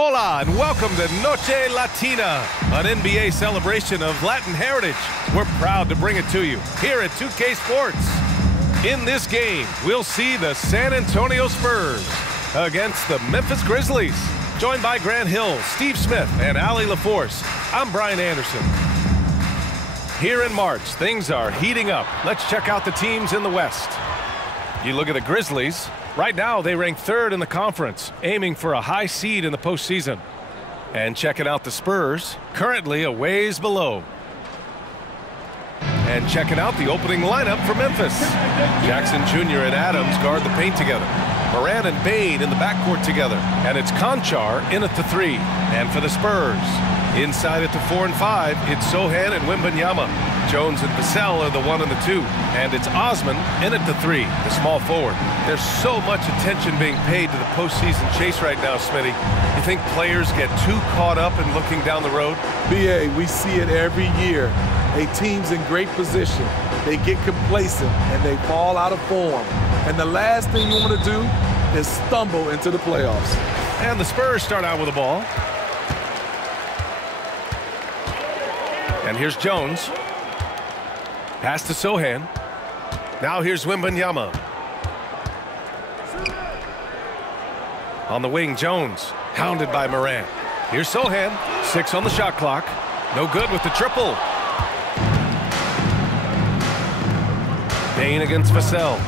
Hola and welcome to Noche Latina, an NBA celebration of Latin heritage. We're proud to bring it to you here at 2K Sports. In this game, we'll see the San Antonio Spurs against the Memphis Grizzlies. Joined by Grant Hill, Steve Smith, and Allie LaForce, I'm Brian Anderson. Here in March, things are heating up. Let's check out the teams in the West. You look at the Grizzlies. Right now, they rank third in the conference, aiming for a high seed in the postseason. And checking out the Spurs, currently a ways below. And checking out the opening lineup for Memphis. Jackson Jr. and Adams guard the paint together. Moran and Bane in the backcourt together. And it's Conchar in at the 3. And for the Spurs, inside at the 4 and 5, it's Sohan and Wembanyama. Jones and Vassell are the 1 and the 2. And it's Osman in at the 3, the small forward. There's so much attention being paid to the postseason chase right now, Smitty. You think players get too caught up in looking down the road? BA, we see it every year. A team's in great position. They get complacent and they fall out of form. And the last thing you want to do is stumble into the playoffs. And the Spurs start out with the ball. And here's Jones. Pass to Sohan. Now here's Wembanyama. On the wing, Jones, hounded by Moran. Here's Sohan, 6 on the shot clock. No good with the triple. Bane against Vassell.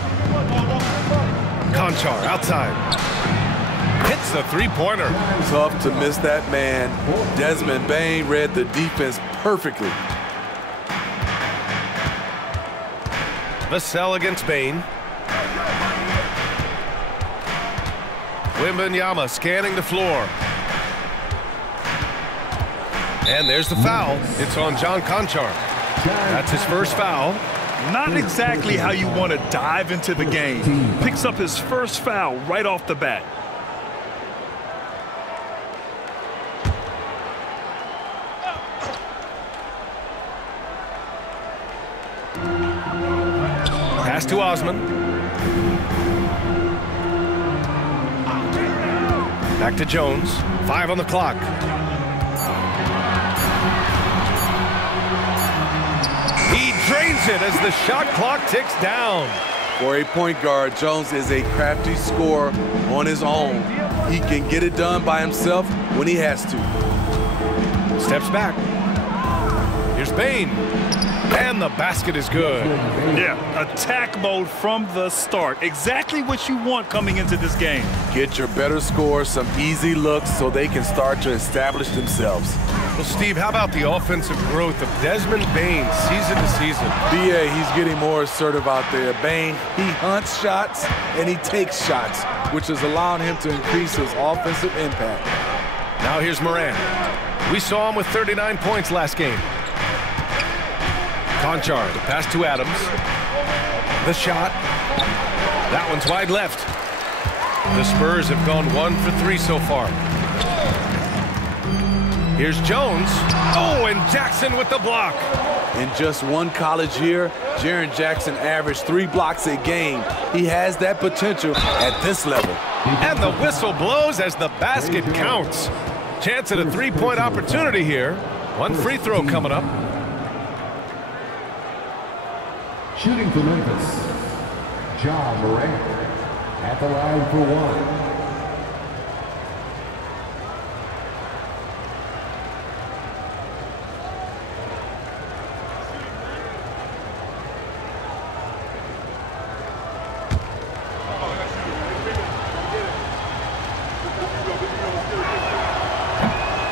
Conchar outside. Hits the three-pointer. Tough to miss that man. Desmond Bane read the defense perfectly. Vassell against Bane. Wembanyama scanning the floor. And there's the foul. It's on John Conchar. That's his first foul. Not exactly how you want to dive into the game. Picks up his first foul right off the bat. Pass to Osman. Back to Jones. 5 on the clock. He drains it as the shot clock ticks down. For a point guard, Jones is a crafty scorer on his own. He can get it done by himself when he has to. Steps back. Here's Bane. And the basket is good. Yeah, attack mode from the start. Exactly what you want coming into this game. Get your better score some easy looks so they can start to establish themselves. Well, Steve, how about the offensive growth of Desmond Bane season to season? BA, he's getting more assertive out there. Bane, he hunts shots and he takes shots, which has allowed him to increase his offensive impact. Now here's Moran. We saw him with 39 points last game. Conchar, the pass to Adams. The shot. That one's wide left. The Spurs have gone 1 for 3 so far. Here's Jones. Oh, and Jackson with the block. In just one college year, Jaren Jackson averaged 3 blocks a game. He has that potential at this level. And the whistle blows as the basket counts. Chance at a 3-point opportunity here. One free throw coming up. Shooting for Memphis, John Moran at the line for 1.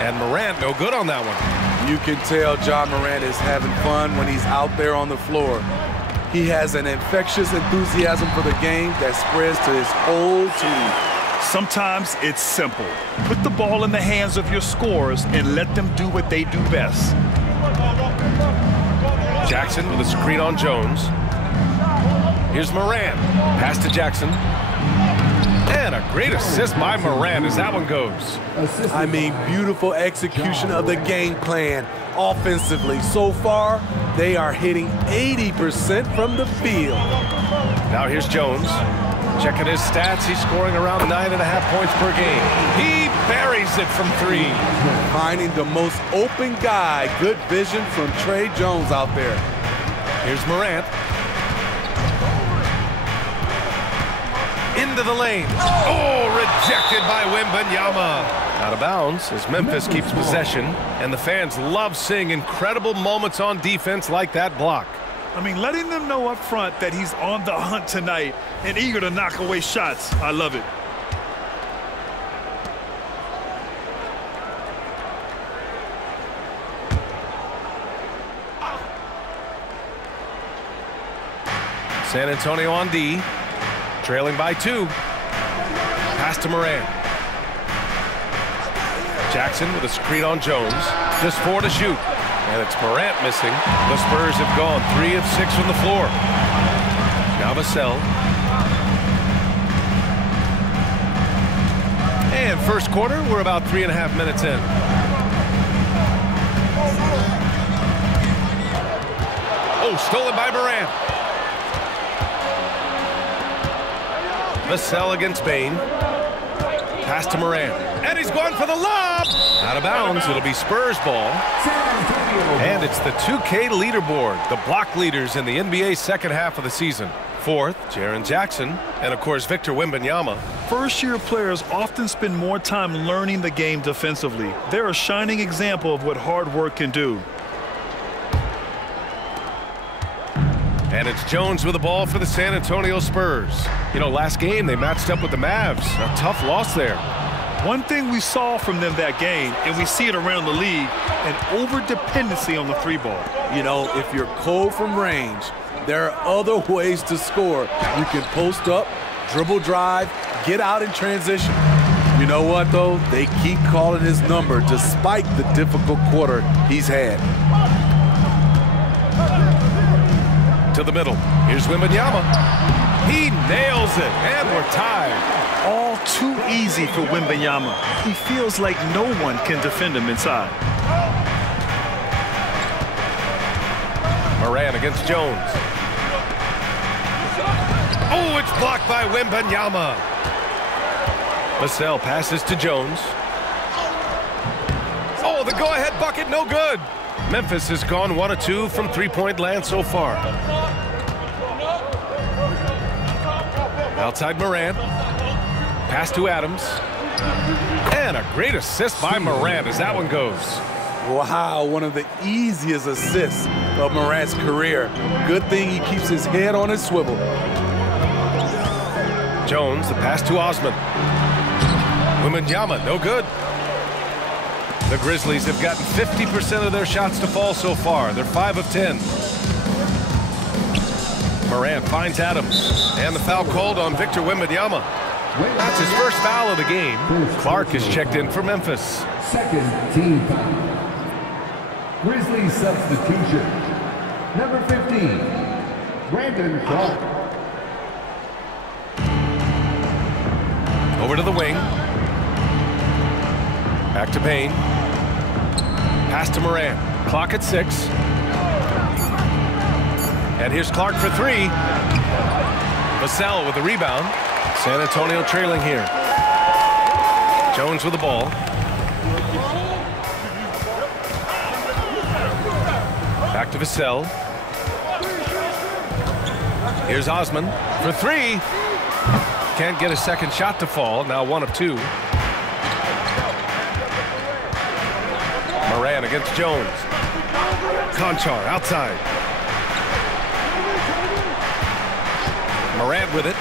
And Morant no good on that one. You can tell John Morant is having fun when he's out there on the floor. He has an infectious enthusiasm for the game that spreads to his whole team. Sometimes it's simple. Put the ball in the hands of your scorers and let them do what they do best. Jackson with a screen on Jones. Here's Moran. Pass to Jackson. And a great assist by Moran as that one goes. I mean, beautiful execution of the game plan offensively. So far, they are hitting 80% from the field. Now here's Jones. Checking his stats, he's scoring around 9.5 points per game. He buries it from 3. Finding the most open guy. Good vision from Trey Jones out there. Here's Morant. Into the lane. Oh, rejected by Wembanyama. Out of bounds as Memphis keeps possession, and the fans love seeing incredible moments on defense like that block. I mean, letting them know up front that he's on the hunt tonight and eager to knock away shots. I love it. San Antonio on D, trailing by 2. Pass to Morant. Jackson with a screen on Jones. Just 4 to shoot. And it's Morant missing. The Spurs have gone 3 of 6 from the floor. Now Vassell. And first quarter, we're about 3.5 minutes in. Oh, stolen by Morant. Vassell against Bain. Pass to Morant. And he's going for the lob. Out of bounds. It'll be Spurs ball. And it's the 2K leaderboard. The block leaders in the NBA second half of the season. 4th, Jaren Jackson. And, of course, Victor Wembanyama. First-year players often spend more time learning the game defensively. They're a shining example of what hard work can do. And it's Jones with the ball for the San Antonio Spurs. You know, last game they matched up with the Mavs. A tough loss there. One thing we saw from them that game, and we see it around the league, an over-dependency on the 3-ball. You know, if you're cold from range, there are other ways to score. You can post up, dribble drive, get out in transition. You know what, though? They keep calling his number despite the difficult quarter he's had. To the middle. Here's Wembanyama. He nails it, and we're tied. All too easy for Wembanyama. He feels like no one can defend him inside. Morant against Jones. Oh, it's blocked by Wembanyama. Vassell passes to Jones. Oh, the go-ahead bucket, no good. Memphis has gone 1 of 2 from 3-point land so far. Outside Morant. Pass to Adams. And a great assist by Morant as that one goes. Wow, one of the easiest assists of Morant's career. Good thing he keeps his head on his swivel. Jones, the pass to Osman. Wembanyama, no good. The Grizzlies have gotten 50% of their shots to fall so far. They're 5 of 10. Morant finds Adams. And the foul called on Victor Wembanyama. That's his first foul of the game. Clark is checked in for Memphis. Second team foul. Grizzlies substitution. Number 15, Brandon Clark. Over to the wing. Back to Bain. Pass to Morant. Clock at 6. And here's Clark for 3. Vassell with the rebound. San Antonio trailing here. Jones with the ball. Back to Vassell. Here's Osman for 3. Can't get a second shot to fall. Now 1 of 2. Morant against Jones. Conchar outside. Morant with it.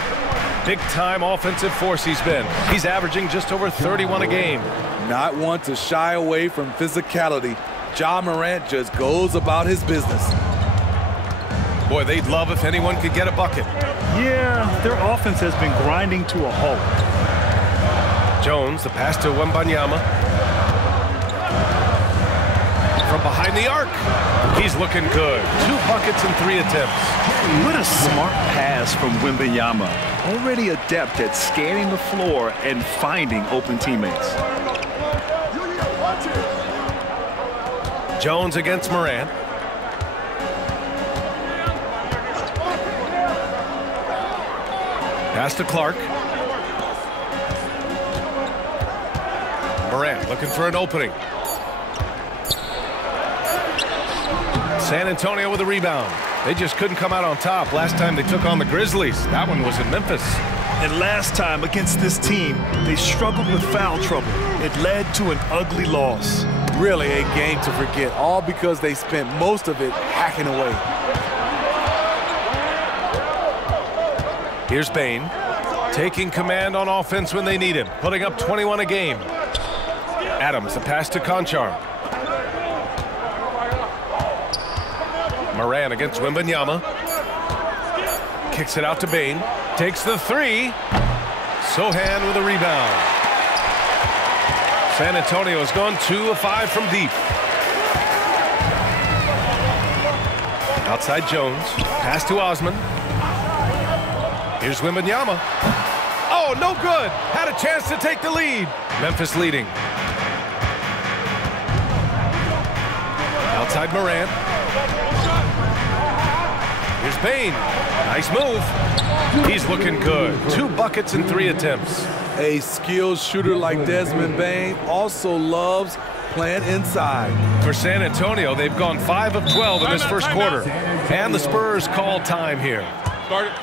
Big-time offensive force he's been. He's averaging just over 31 a game. Not one to shy away from physicality. Ja Morant just goes about his business. Boy, they'd love if anyone could get a bucket. Yeah, their offense has been grinding to a halt. Jones, the pass to Wembanyama. From behind the arc. He's looking good. 2 buckets in 3 attempts. What a smart pass from Wembanyama. Already adept at scanning the floor and finding open teammates. Jones against Morant. Pass to Clark. Morant looking for an opening. San Antonio with a rebound. They just couldn't come out on top last time they took on the Grizzlies. That one was in Memphis. And last time against this team, they struggled with foul trouble. It led to an ugly loss. Really a game to forget, all because they spent most of it hacking away. Here's Bane, taking command on offense when they need him, putting up 21 a game. Adams, the pass to Conchar. Moran against Wembanyama. Kicks it out to Bane. Takes the three. Sohan with a rebound. San Antonio has gone 2 of 5 from deep. Outside Jones. Pass to Osman. Here's Wembanyama. Oh, no good. Had a chance to take the lead. Memphis leading. Outside Morant. Here's Bane. Nice move. He's looking good. 2 buckets in 3 attempts. A skilled shooter like Desmond Bane also loves playing inside. For San Antonio, they've gone 5 of 12 in this first quarter. And the Spurs call time here. Start it.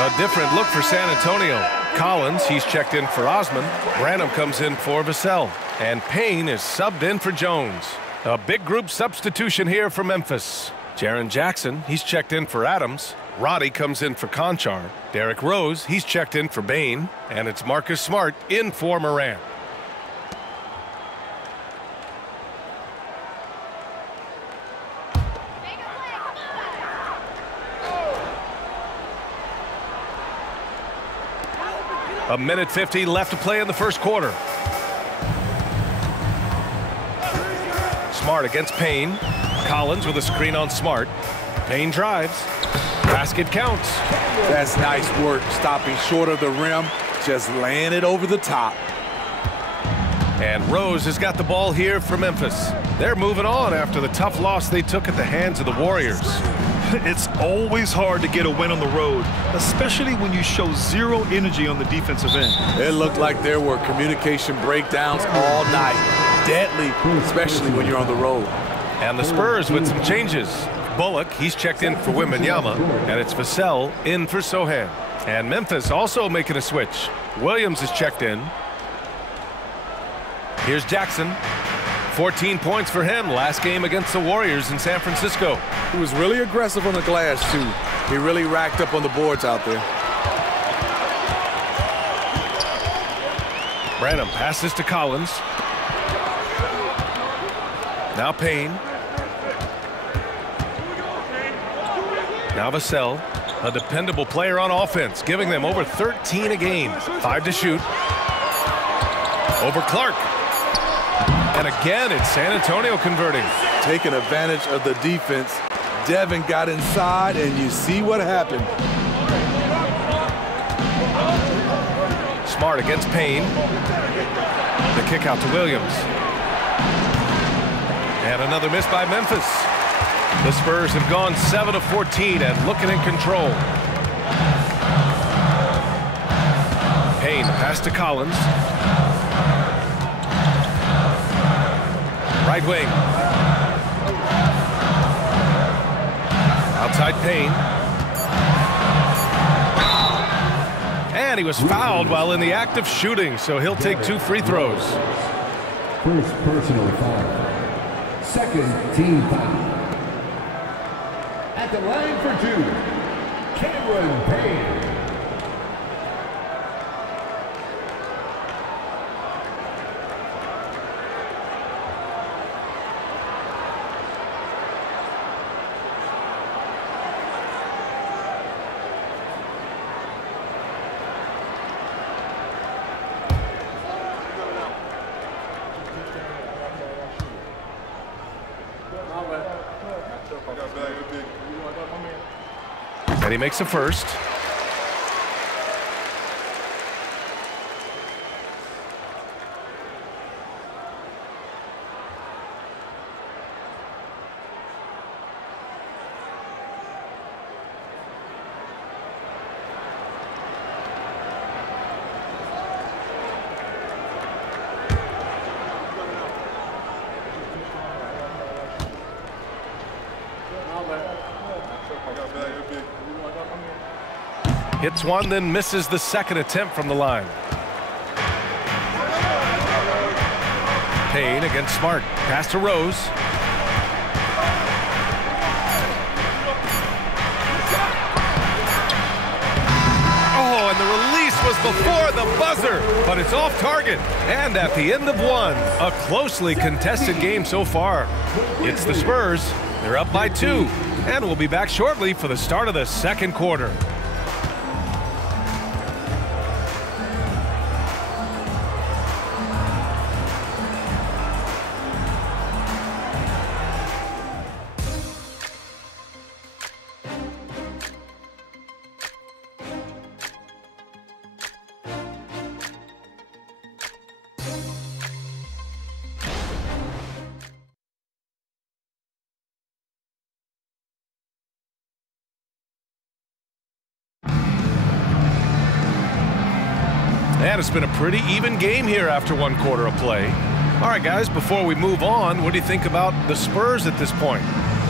A different look for San Antonio. Collins, he's checked in for Osman. Branham comes in for Vassell. And Payne is subbed in for Jones. A big group substitution here for Memphis. Jaren Jackson, he's checked in for Adams. Roddy comes in for Conchar. Derrick Rose, he's checked in for Bane. And it's Marcus Smart in for Morant. A minute 50 left to play in the first quarter. Smart against Payne. Collins with a screen on Smart. Payne drives. Basket counts. That's nice work, stopping short of the rim, just laying it over the top. And Rose has got the ball here for Memphis. They're moving on after the tough loss they took at the hands of the Warriors. It's always hard to get a win on the road, especially when you show zero energy on the defensive end. It looked like there were communication breakdowns all night. Deadly, especially when you're on the road. And the Spurs with some changes. Bullock, he's checked in for Wembanyama, and it's Vassell in for Sohan. And Memphis also making a switch. Williams is checked in. Here's Jackson. 14 points for him last game against the Warriors in San Francisco. He was really aggressive on the glass, too. He really racked up on the boards out there. Branham passes to Collins. Now Payne. Now Vassell, a dependable player on offense, giving them over 13 a game. 5 to shoot. Over Clark. And again, it's San Antonio converting. Taking advantage of the defense. Devin got inside, and you see what happened. Smart against Payne. The kick out to Williams. And another miss by Memphis. The Spurs have gone 7 of 14 and looking in control. Payne pass to Collins. Right wing. Outside Payne. And he was fouled while in the act of shooting, so he'll take 2 free throws. First personal foul. Second team foul. At the line for 2, Cameron Payne. And he makes a first. Hits one, then misses the second attempt from the line. Payne against Smart. Pass to Rose. Oh, and the release was before the buzzer, but it's off target. And at the end of one, a closely contested game so far. It's the Spurs. They're up by 2, and we'll be back shortly for the start of the second quarter. And it's been a pretty even game here after 1 quarter of play. All right, guys, before we move on, what do you think about the Spurs at this point?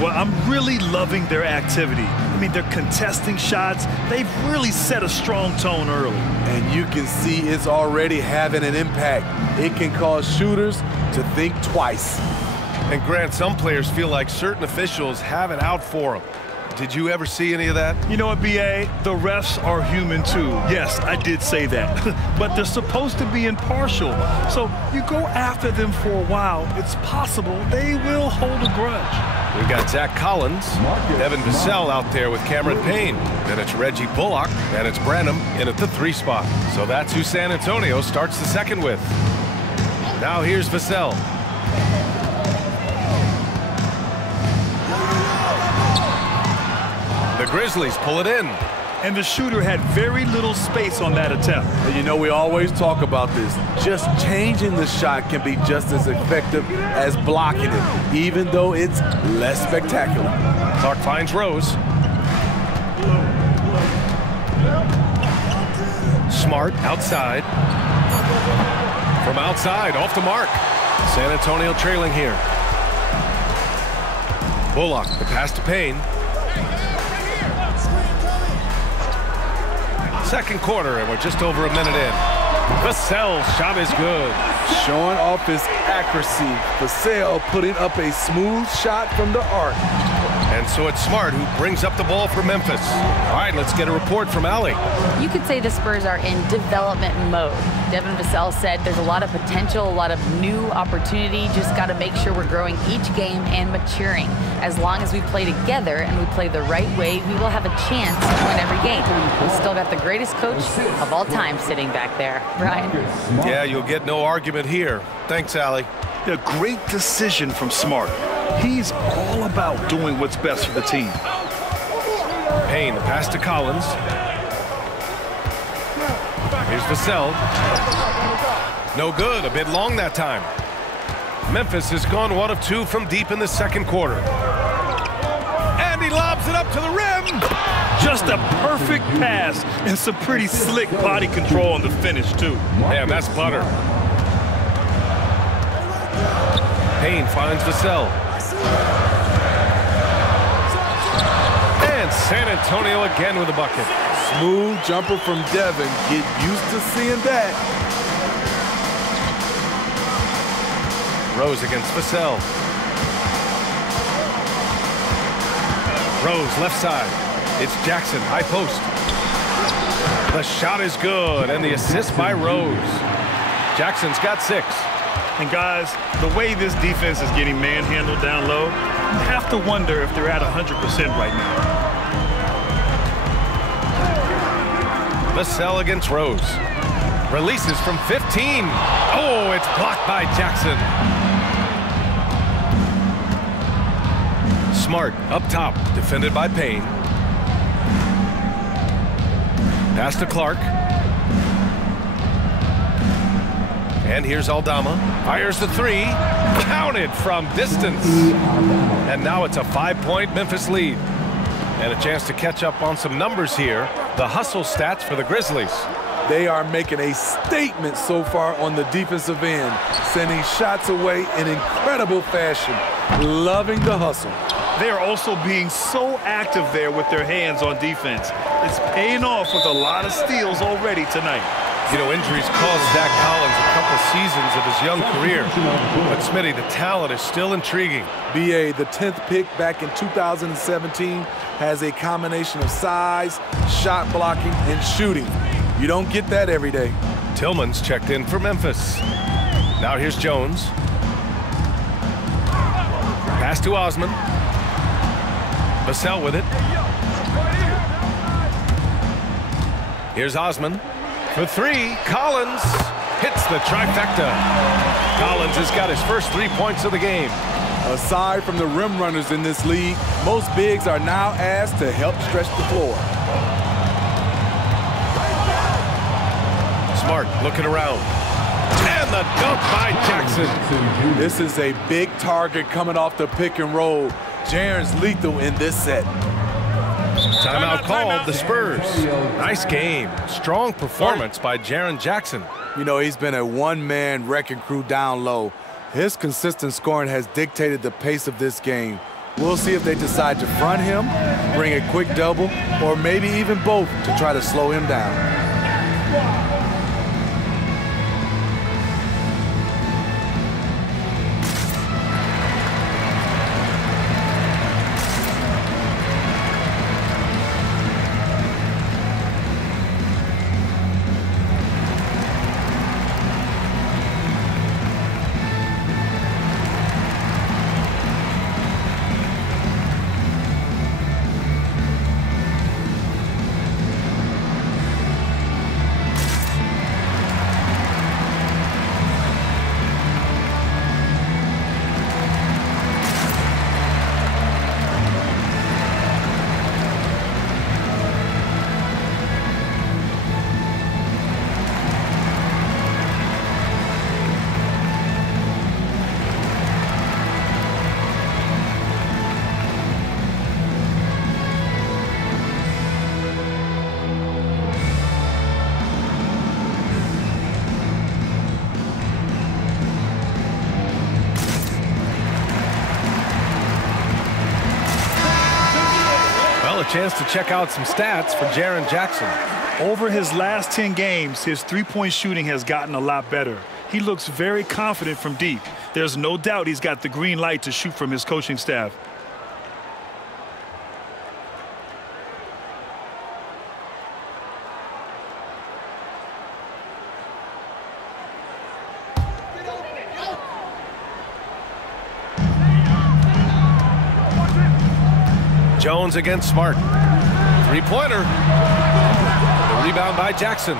Well, I'm really loving their activity. I mean, they're contesting shots. They've really set a strong tone early. And you can see it's already having an impact. It can cause shooters to think twice. And Grant, some players feel like certain officials have it out for them. Did you ever see any of that? You know what, B.A.? The refs are human, too. Yes, I did say that. But they're supposed to be impartial. So you go after them for a while, it's possible they will hold a grudge. We got Zach Collins, Devin Vassell out there with Cameron Payne. Then it's Reggie Bullock, and it's Branham in at the 3 spot. So that's who San Antonio starts the second with. Now here's Vassell. The Grizzlies pull it in. And the shooter had very little space on that attempt. And you know, we always talk about this. Just changing the shot can be just as effective as blocking it, even though it's less spectacular. Clark finds Rose. Smart outside. From outside, off the mark. San Antonio trailing here. Bullock, the pass to Payne. Second quarter, and we're just over a minute in. Vassell's shot is good. Showing off his accuracy. Vassell putting up a smooth shot from the arc. And so it's Smart who brings up the ball for Memphis. All right, let's get a report from Allie. You could say the Spurs are in development mode. Devin Vassell said there's a lot of potential, a lot of new opportunity. Just got to make sure we're growing each game and maturing. As long as we play together and we play the right way, we will have a chance to win every game. We've still got the greatest coach of all time sitting back there. Brian? Yeah, you'll get no argument here. Thanks, Allie. A great decision from Smart. He's all about doing what's best for the team. Payne, the pass to Collins. Here's Vassell. No good, a bit long that time. Memphis has gone 1 of 2 from deep in the second quarter. And he lobs it up to the rim. Just a perfect pass and some pretty slick body control on the finish, too. Man, that's butter. Payne finds Vassell. And San Antonio again with a bucket. Smooth jumper from Devin. Get used to seeing that. Rose against Vassell. Rose left side. It's Jackson, high post. The shot is good, and the assist by Rose. Jackson's got 6. And guys, the way this defense is getting manhandled down low, you have to wonder if they're at 100% right now. Vassell against Rose. Releases from 15. Oh, it's blocked by Jackson. Smart up top, defended by Payne. Pass to Clark. And here's Aldama. Fires the 3. Counted from distance. And now it's a 5-point Memphis lead. And a chance to catch up on some numbers here. The hustle stats for the Grizzlies. They are making a statement so far on the defensive end, sending shots away in incredible fashion. Loving the hustle. They are also being so active there with their hands on defense. It's paying off with a lot of steals already tonight. You know, injuries cost Zach Collins a couple seasons of his young career. But Smitty, the talent is still intriguing. B.A., the 10th pick back in 2017, has a combination of size, shot blocking, and shooting. You don't get that every day. Tillman's checked in for Memphis. Now here's Jones. Pass to Osman. Vassell with it. Here's Osman. For 3, Collins hits the trifecta. Collins has got his first 3 points of the game. Aside from the rim runners in this league, most bigs are now asked to help stretch the floor. Smart looking around. And the dunk by Jackson. This is a big target coming off the pick and roll. Jaren's lethal in this set. Timeout called, the Spurs. Nice game. Strong performance by Jaren Jackson. You know, he's been a one-man wrecking crew down low. His consistent scoring has dictated the pace of this game. We'll see if they decide to front him, bring a quick double, or maybe even both to try to slow him down. Chance to check out some stats for Jaren Jackson. Over his last 10 games, his three-point shooting has gotten a lot better. He looks very confident from deep. There's no doubt he's got the green light to shoot from his coaching staff. Jones against Smart. Three-pointer. The rebound by Jackson.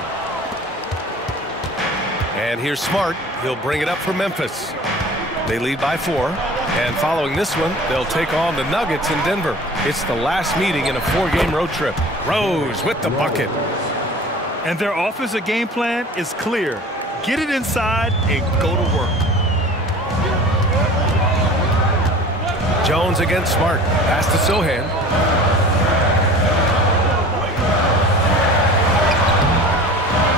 And here's Smart. He'll bring it up for Memphis. They lead by 4. And following this one, they'll take on the Nuggets in Denver. It's the last meeting in a 4-game road trip. Rose with the bucket. And their offensive game plan is clear. Get it inside and go to work. Jones against Smart. Pass to Sohan.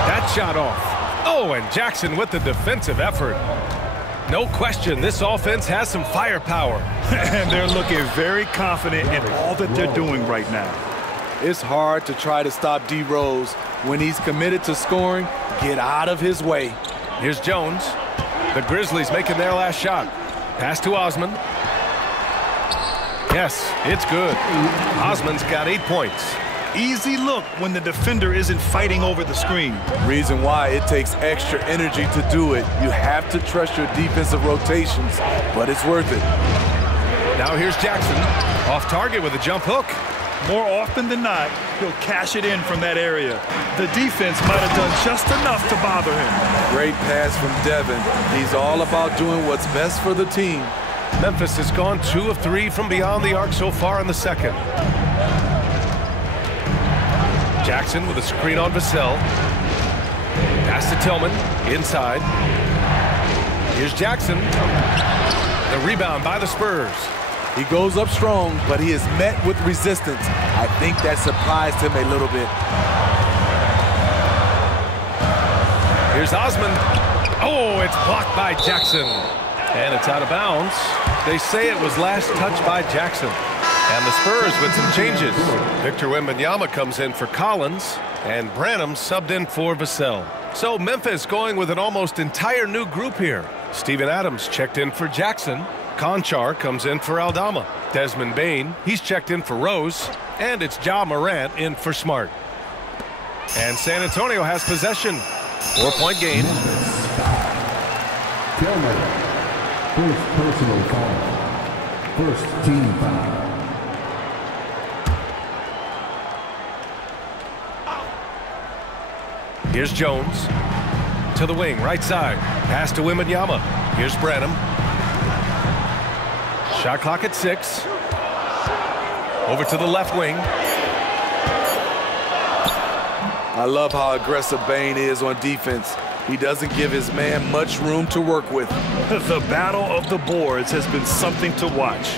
That shot off. Oh, and Jackson with the defensive effort. No question, this offense has some firepower. And they're looking very confident in all that they're doing right now. It's hard to try to stop D. Rose. When he's committed to scoring, get out of his way. Here's Jones. The Grizzlies making their last shot. Pass to Osman. Yes, it's good. Osman's got 8 points. Easy look when the defender isn't fighting over the screen. Reason why it takes extra energy to do it. You have to trust your defensive rotations, but it's worth it. Now here's Jackson. Off target with a jump hook. More often than not, he'll cash it in from that area. The defense might have done just enough to bother him. Great pass from Devin. He's all about doing what's best for the team. Memphis has gone 2 of 3 from beyond the arc so far in the second. Jackson with a screen on Vassell. Pass to Tillman. Inside. Here's Jackson. The rebound by the Spurs. He goes up strong, but he is met with resistance. I think that surprised him a little bit. Here's Osman. Oh, it's blocked by Jackson. And it's out of bounds. They say it was last touched by Jackson. And the Spurs with some changes. Victor Wembanyama comes in for Collins, and Branham subbed in for Vassell. So Memphis going with an almost entire new group here. Steven Adams checked in for Jackson. Conchar comes in for Aldama. Desmond Bane, he's checked in for Rose. And it's Ja Morant in for Smart. And San Antonio has possession. 4-point game. Tillman, first personal foul. First team foul. Here's Jones to the wing, right side. Pass to Wembanyama. Here's Branham. Shot clock at 6. Over to the left wing. I love how aggressive Bane is on defense. He doesn't give his man much room to work with. The battle of the boards has been something to watch.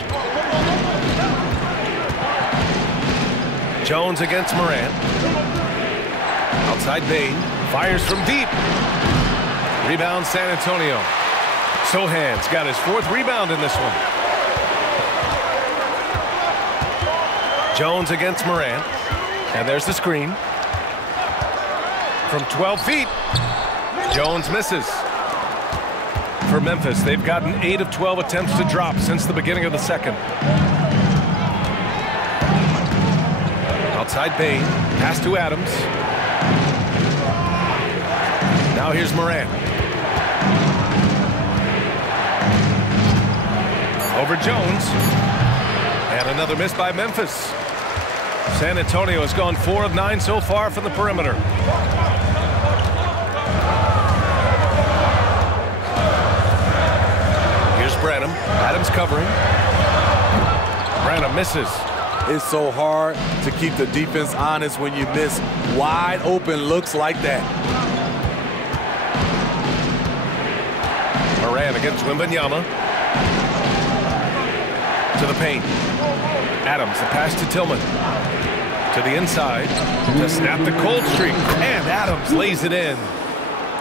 Jones against Morant. Outside Bane. Fires from deep. Rebound San Antonio. Sohan's got his 4th rebound in this one. Jones against Morant. And there's the screen. From 12 feet. Jones misses. For Memphis, they've gotten 8 of 12 attempts to drop since the beginning of the second. Outside Bane. Pass to Adams. Now here's Morant. Over Jones. And another miss by Memphis. San Antonio has gone 4 of 9 so far from the perimeter. Here's Branham. Adams covering. Branham misses. It's so hard to keep the defense honest when you miss wide open looks like that. Morant against Wembanyama. To the paint. Adams, the pass to Tillman. To the inside. To snap the cold streak. And Adams lays it in.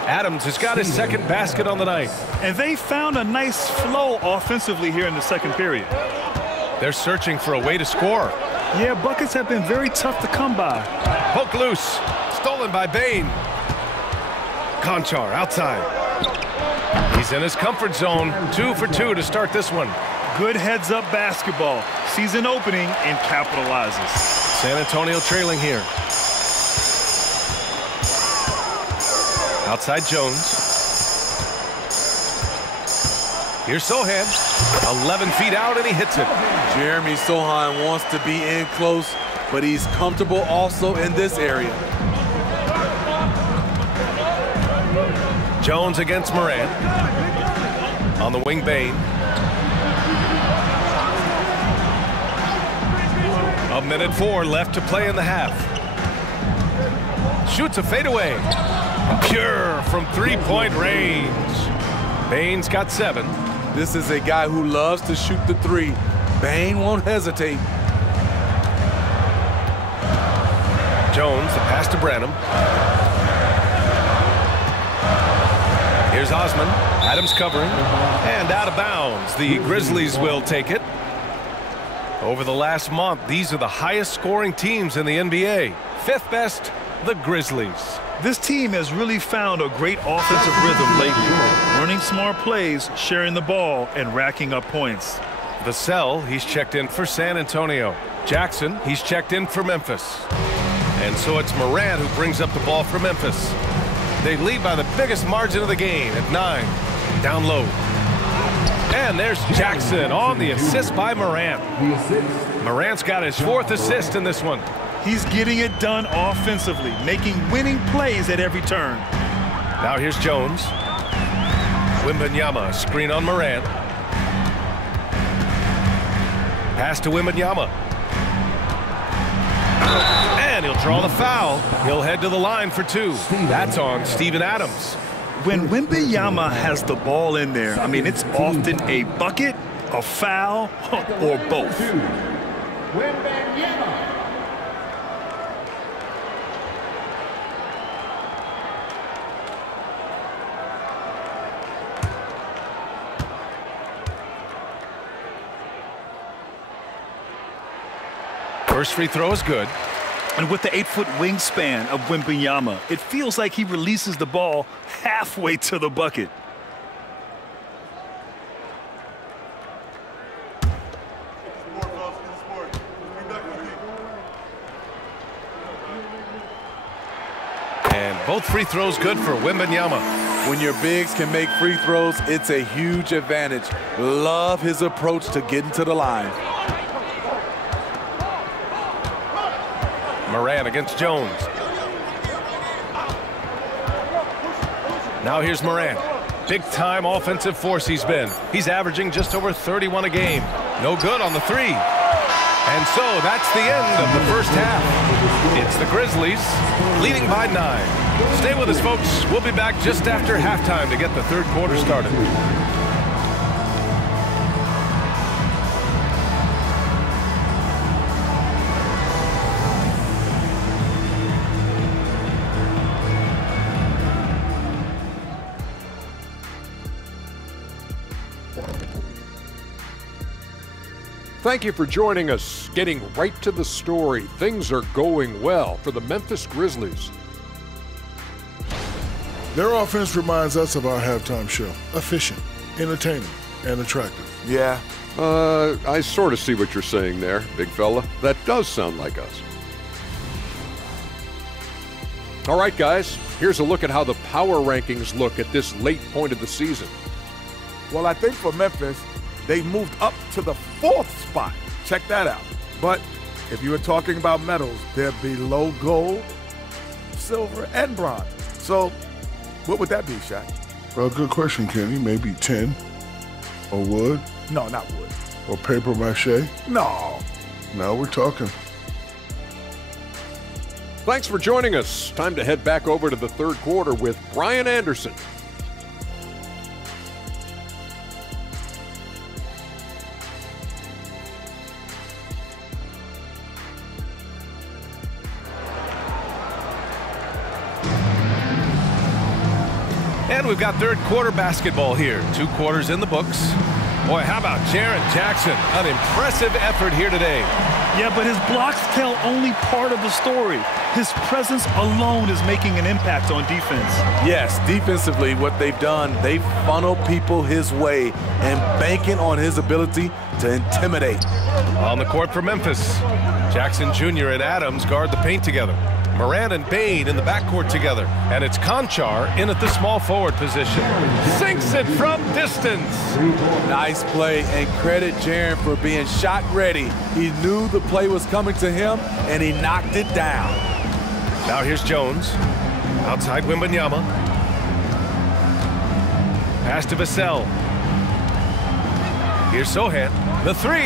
Adams has got his 2nd basket on the night. And they found a nice flow offensively here in the second period. They're searching for a way to score. Yeah, buckets have been very tough to come by. Poke loose. Stolen by Bane. Conchar outside. He's in his comfort zone. 2 for 2 to start this one. Good heads-up basketball. Sees an opening and capitalizes. San Antonio trailing here. Outside Jones. Here's Sohan. 11 feet out, and he hits it. Jeremy Sohan wants to be in close, but he's comfortable also in this area. Jones against Morant. On the wing, Bane. 1:04 left to play in the half. Shoots a fadeaway. Pure from three-point range. Bane's got 7. This is a guy who loves to shoot the three. Bane won't hesitate. Jones, the pass to Branham. Here's Osman. Adams covering. And out of bounds. The Grizzlies will take it. Over the last month, these are the highest scoring teams in the NBA. 5th best, the Grizzlies. This team has really found a great offensive rhythm lately. Running smart plays, sharing the ball, and racking up points. Vassell, he's checked in for San Antonio. Jackson, he's checked in for Memphis. And so it's Morant who brings up the ball for Memphis. They lead by the biggest margin of the game at 9. Down low. And there's Jackson on the assist by Morant. Morant's got his 4th assist in this one. He's getting it done offensively, making winning plays at every turn. Now here's Jones. Wembanyama, screen on Morant. Pass to Wembanyama. And he'll draw the foul. He'll head to the line for 2. That's on Steven Adams. When Wembanyama has the ball in there, I mean, it's often a bucket, a foul, or both. First free throw is good. And with the 8-foot wingspan of Wembanyama, it feels like he releases the ball halfway to the bucket. And both free throws good for Wembanyama. When your bigs can make free throws, it's a huge advantage. Love his approach to getting to the line. Morant against Jones. Now here's Morant. Big-time offensive force he's been. He's averaging just over 31 a game. No good on the 3. And so that's the end of the first half. It's the Grizzlies leading by 9. Stay with us, folks. We'll be back just after halftime to get the third quarter started. Thank you for joining us. Getting right to the story, things are going well for the Memphis Grizzlies. Their offense reminds us of our halftime show. Efficient, entertaining, and attractive. Yeah. I sort of see what you're saying there, big fella. That does sound like us. All right, guys, here's a look at how the power rankings look at this late point of the season. Well, I think for Memphis, they moved up to the 4th spot. Check that out. But if you were talking about medals, they're below gold, silver, and bronze. So what would that be, Shaq? Well, good question, Kenny. Maybe 10. Or wood. No, not wood. Or paper mache. No. Now we're talking. Thanks for joining us. Time to head back over to the third quarter with Brian Anderson. And we've got third quarter basketball here. 2 quarters in the books. Boy, how about Jaren Jackson? An impressive effort here today. Yeah, but his blocks tell only part of the story. His presence alone is making an impact on defense. Yes, defensively, what they've done, they've funneled people his way and banking on his ability to intimidate. On the court for Memphis, Jackson Jr. and Adams guard the paint together. Morant and Bane in the backcourt together. And it's Conchar in at the small forward position. Sinks it from distance. Nice play, and credit Jaren for being shot ready. He knew the play was coming to him, and he knocked it down. Now here's Jones. Outside Wembanyama. Pass to Vassell. Here's Sohan. The 3.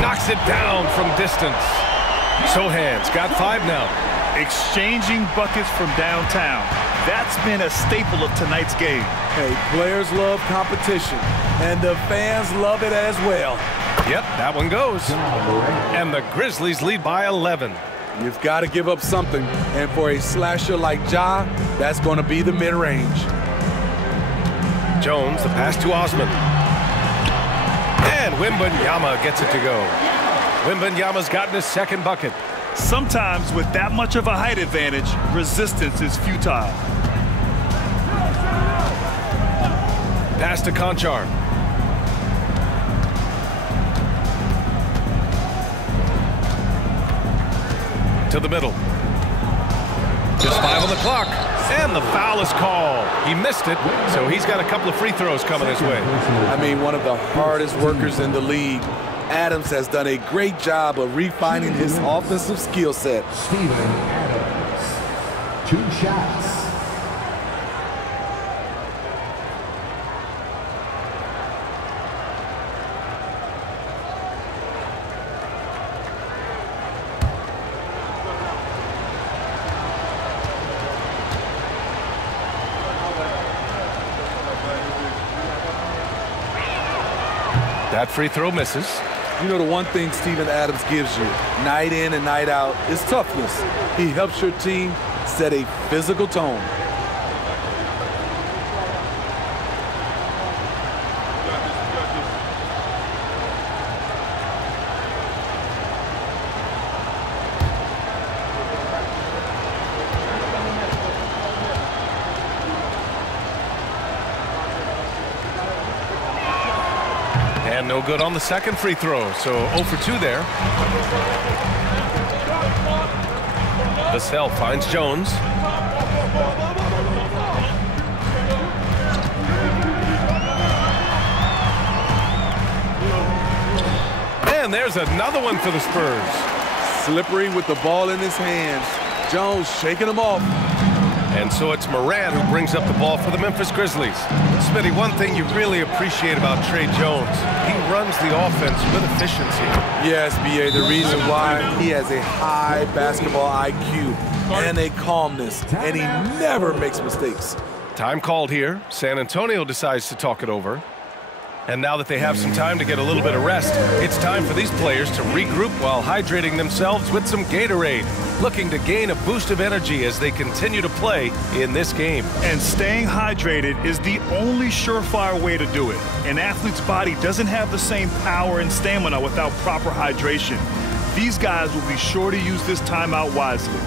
Knocks it down from distance. Sohan's got 5 now. Exchanging buckets from downtown. That's been a staple of tonight's game. Hey, players love competition, and the fans love it as well. Yep, that one goes. And the Grizzlies lead by 11. You've got to give up something, and for a slasher like Ja, that's going to be the mid-range. Jones, the pass to Osman. And Wembanyama gets it to go. Wembanyama's gotten his second bucket. Sometimes with that much of a height advantage, resistance is futile. Pass to Conchar. To the middle. Just 5 on the clock. And the foul is called. He missed it, so he's got a couple of free throws coming his way. I mean, one of the hardest workers in the league. Adams has done a great job of refining his offensive skill set. Steven Adams, 2 shots. That free throw misses. You know, the one thing Steven Adams gives you, night in and night out, is toughness. He helps your team set a physical tone. And no good on the second free throw, so 0 for 2 there. Vassell finds Jones. And there's another one for the Spurs. Slippery with the ball in his hands. Jones shaking him off. And so it's Moran who brings up the ball for the Memphis Grizzlies. Smitty, one thing you really appreciate about Tre Jones, he runs the offense with efficiency. Yes, B.A., the reason why, he has a high basketball IQ and a calmness, and he never makes mistakes. Time called here. San Antonio decides to talk it over. And now that they have some time to get a little bit of rest, it's time for these players to regroup while hydrating themselves with some Gatorade, looking to gain a boost of energy as they continue to play in this game. And staying hydrated is the only surefire way to do it. An athlete's body doesn't have the same power and stamina without proper hydration. These guys will be sure to use this timeout wisely.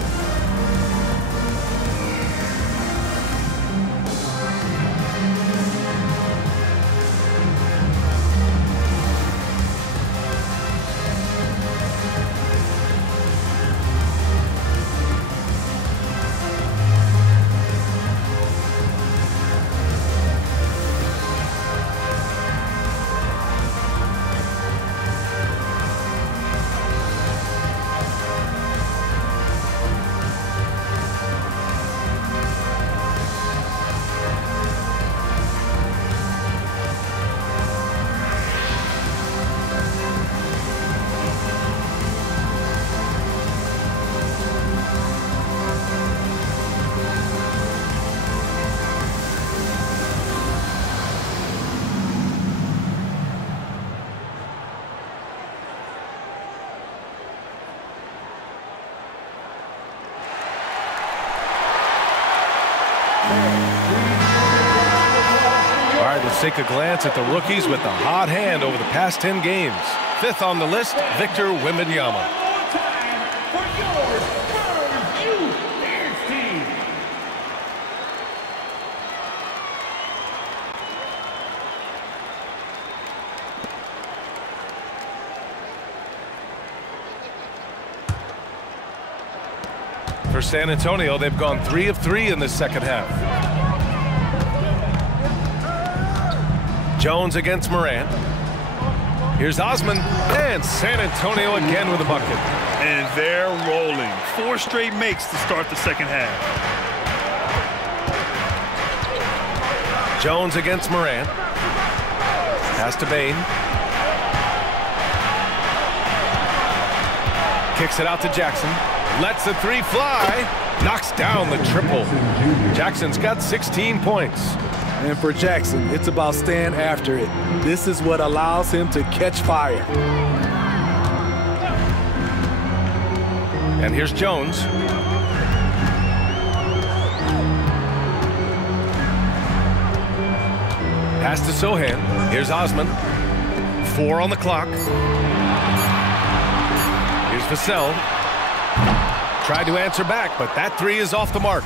All right, let's take a glance at the rookies with the hot hand over the past 10 games. 5th on the list, Victor Wembanyama. For San Antonio, they've gone 3 of 3 in this second half. Jones against Moran. Here's Osman, and San Antonio again with a bucket. And they're rolling. 4 straight makes to start the second half. Jones against Moran. Pass to Bain. Kicks it out to Jackson. Lets the three fly. Knocks down the triple. Jackson's got 16 points. And for Jackson, it's about staying after it. This is what allows him to catch fire. And here's Jones. Pass to Sohan. Here's Osman. 4 on the clock. Here's Vassell. Tried to answer back, but that three is off the mark.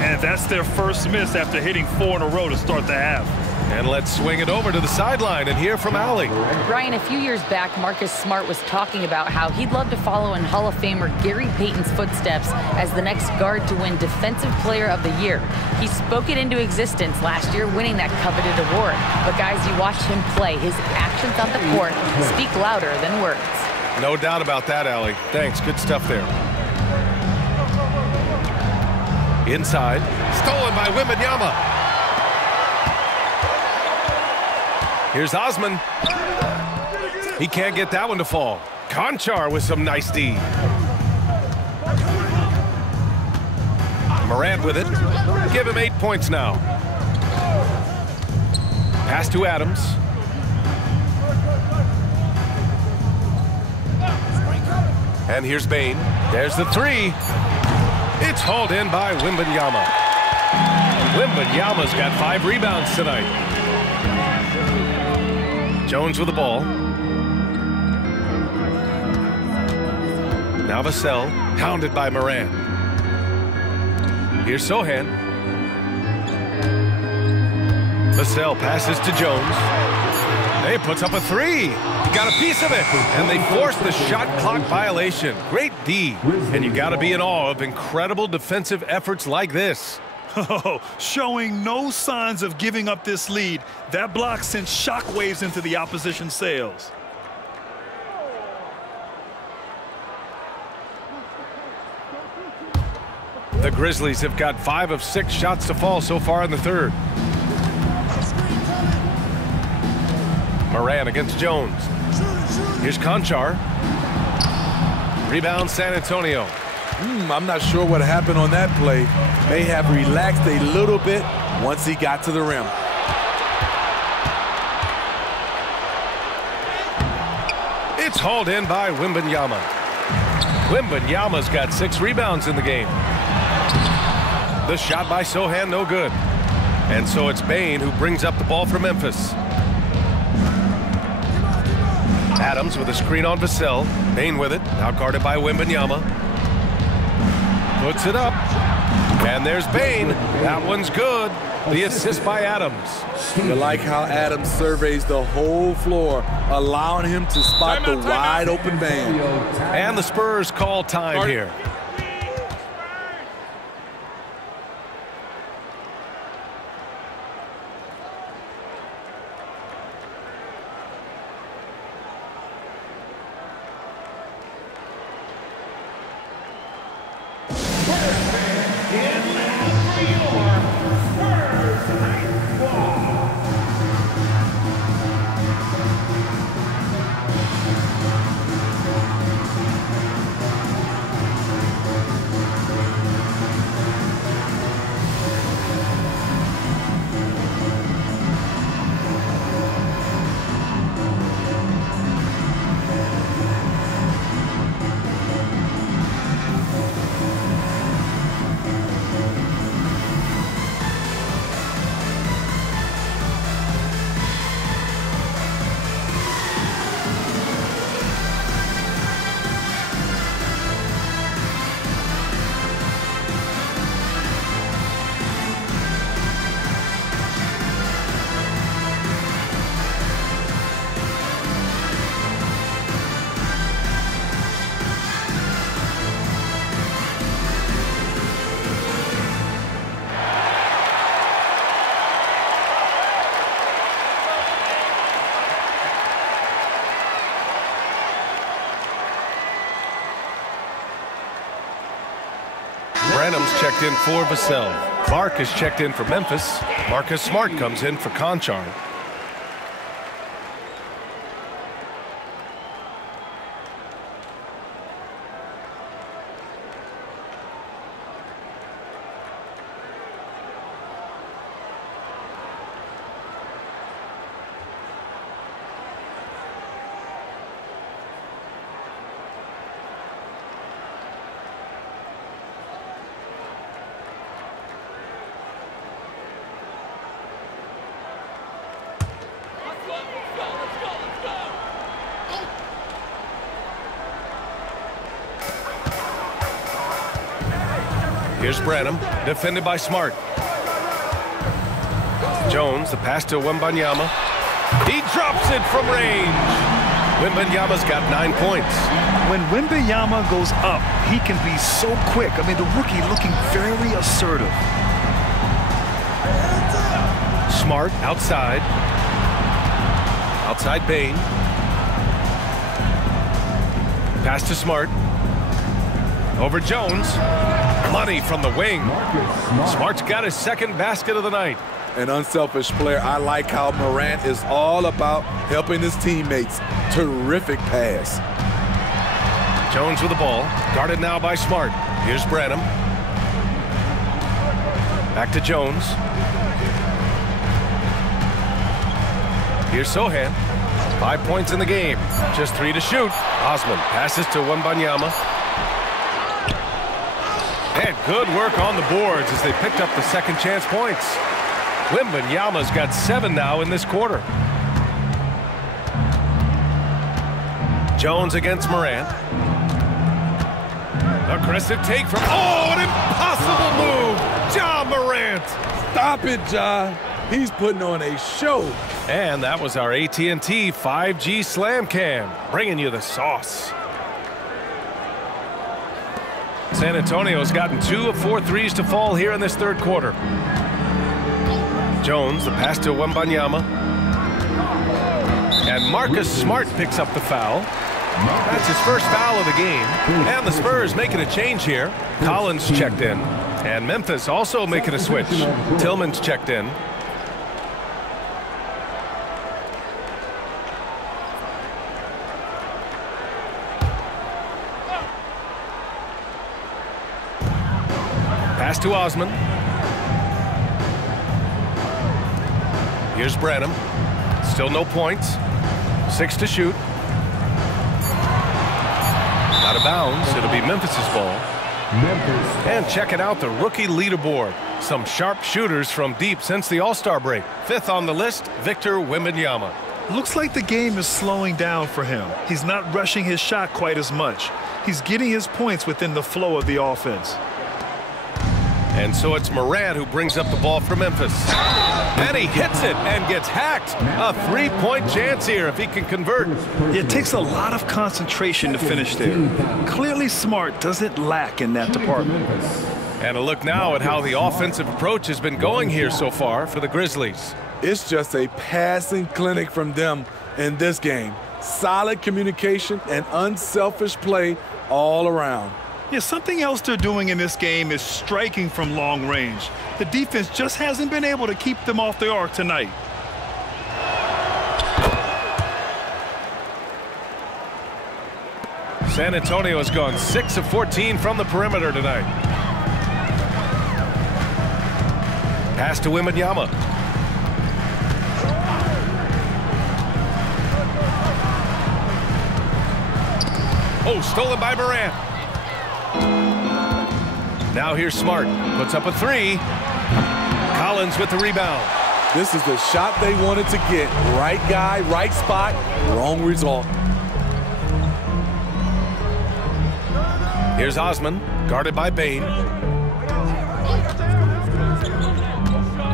And that's their first miss after hitting 4 in a row to start the half. And let's swing it over to the sideline and hear from Allie. Brian, a few years back, Marcus Smart was talking about how he'd love to follow in Hall of Famer Gary Payton's footsteps as the next guard to win Defensive Player of the Year. He spoke it into existence last year, winning that coveted award. But guys, you watched him play. His actions on the court speak louder than words. No doubt about that, Allie. Thanks. Good stuff there. Inside. Stolen by Wembanyama. Here's Osman. He can't get that one to fall. Conchar with some nice D. Morant with it. Give him 8 points now. Pass to Adams. And here's Bane. There's the three. It's hauled in by Wembanyama. Wembanyama's got 5 rebounds tonight. Jones with the ball. Now Vassell, hounded by Morant. Here's Sohan. Vassell passes to Jones. He puts up a three. He got a piece of it. And they force the shot clock violation. Great D. And you got to be in awe of incredible defensive efforts like this. Oh, showing no signs of giving up this lead. That block sent shockwaves into the opposition's sails. The Grizzlies have got 5 of 6 shots to fall so far in the third. Morant against Jones. Here's Conchar. Rebound San Antonio. I'm not sure what happened on that play. May have relaxed a little bit once he got to the rim. It's hauled in by Wembanyama. Wembanyama's got 6 rebounds in the game. The shot by Sohan, no good. And so it's Bane who brings up the ball for Memphis. Adams with a screen on Vassell. Bane with it, now guarded by Wembanyama. Puts it up, and there's Bane. That one's good. The assist by Adams. You like how Adams surveys the whole floor, allowing him to spot the wide open man. And the Spurs call time here. Branham's checked in for Vassell. Clark is checked in for Memphis. Marcus Smart comes in for Conchar. Here's Branham, defended by Smart. Jones, the pass to Wembanyama. He drops it from range. Wembanyama's got 9 points. When Wembanyama goes up, he can be so quick. I mean, the rookie looking very assertive. Smart outside. Outside Bain. Pass to Smart. Over Jones. Money from the wing. Smart's got his second basket of the night. An unselfish player. I like how Morant is all about helping his teammates. Terrific pass. Jones with the ball. Guarded now by Smart. Here's Branham. Back to Jones. Here's Sohan. 5 points in the game. Just 3 to shoot. Osman passes to Wembanyama. And good work on the boards as they picked up the second chance points. Wembanyama's got 7 now in this quarter. Jones against Morant. Aggressive take from, oh, an impossible move. Ja Morant. Stop it, Ja. He's putting on a show. And that was our AT&T 5G Slam Cam, bringing you the sauce. San Antonio's gotten 2 of 4 threes to fall here in this third quarter. Jones, the pass to Wembanyama. And Marcus Smart picks up the foul. That's his first foul of the game. And the Spurs making a change here. Collins checked in. And Memphis also making a switch. Tillman's checked in. Pass to Osman. Here's Branham. Still no points. 6 to shoot. Out of bounds. It'll be Memphis's ball. And checking out the rookie leaderboard. Some sharp shooters from deep since the All-Star break. 5th on the list, Victor Wembanyama. Looks like the game is slowing down for him. He's not rushing his shot quite as much. He's getting his points within the flow of the offense. And so it's Morant who brings up the ball for Memphis. And he hits it and gets hacked. A 3-point chance here if he can convert. It takes a lot of concentration to finish there. Clearly Smart doesn't lack in that department. And a look now at how the offensive approach has been going here so far for the Grizzlies. It's just a passing clinic from them in this game. Solid communication and unselfish play all around. Yeah, something else they're doing in this game is striking from long range. The defense just hasn't been able to keep them off the arc tonight. San Antonio has gone 6 of 14 from the perimeter tonight. Pass to Wembanyama. Oh, stolen by Morant. Now here's Smart. Puts up a 3. Collins with the rebound. This is the shot they wanted to get. Right guy, right spot, wrong result. Here's Osman, guarded by Bain.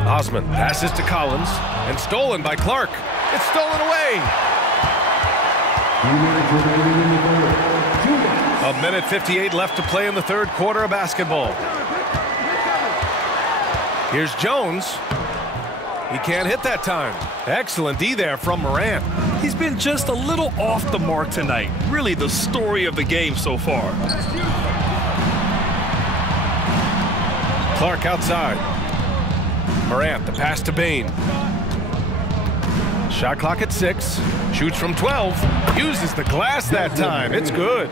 Osman passes to Collins, and stolen by Clark. It's stolen away. 1:58 left to play in the third quarter of basketball. Here's Jones. He can't hit that time. Excellent D there from Morant. He's been just a little off the mark tonight. Really the story of the game so far. Clark outside. Morant, the pass to Bain. Shot clock at 6. Shoots from 12. Uses the glass that time. It's good.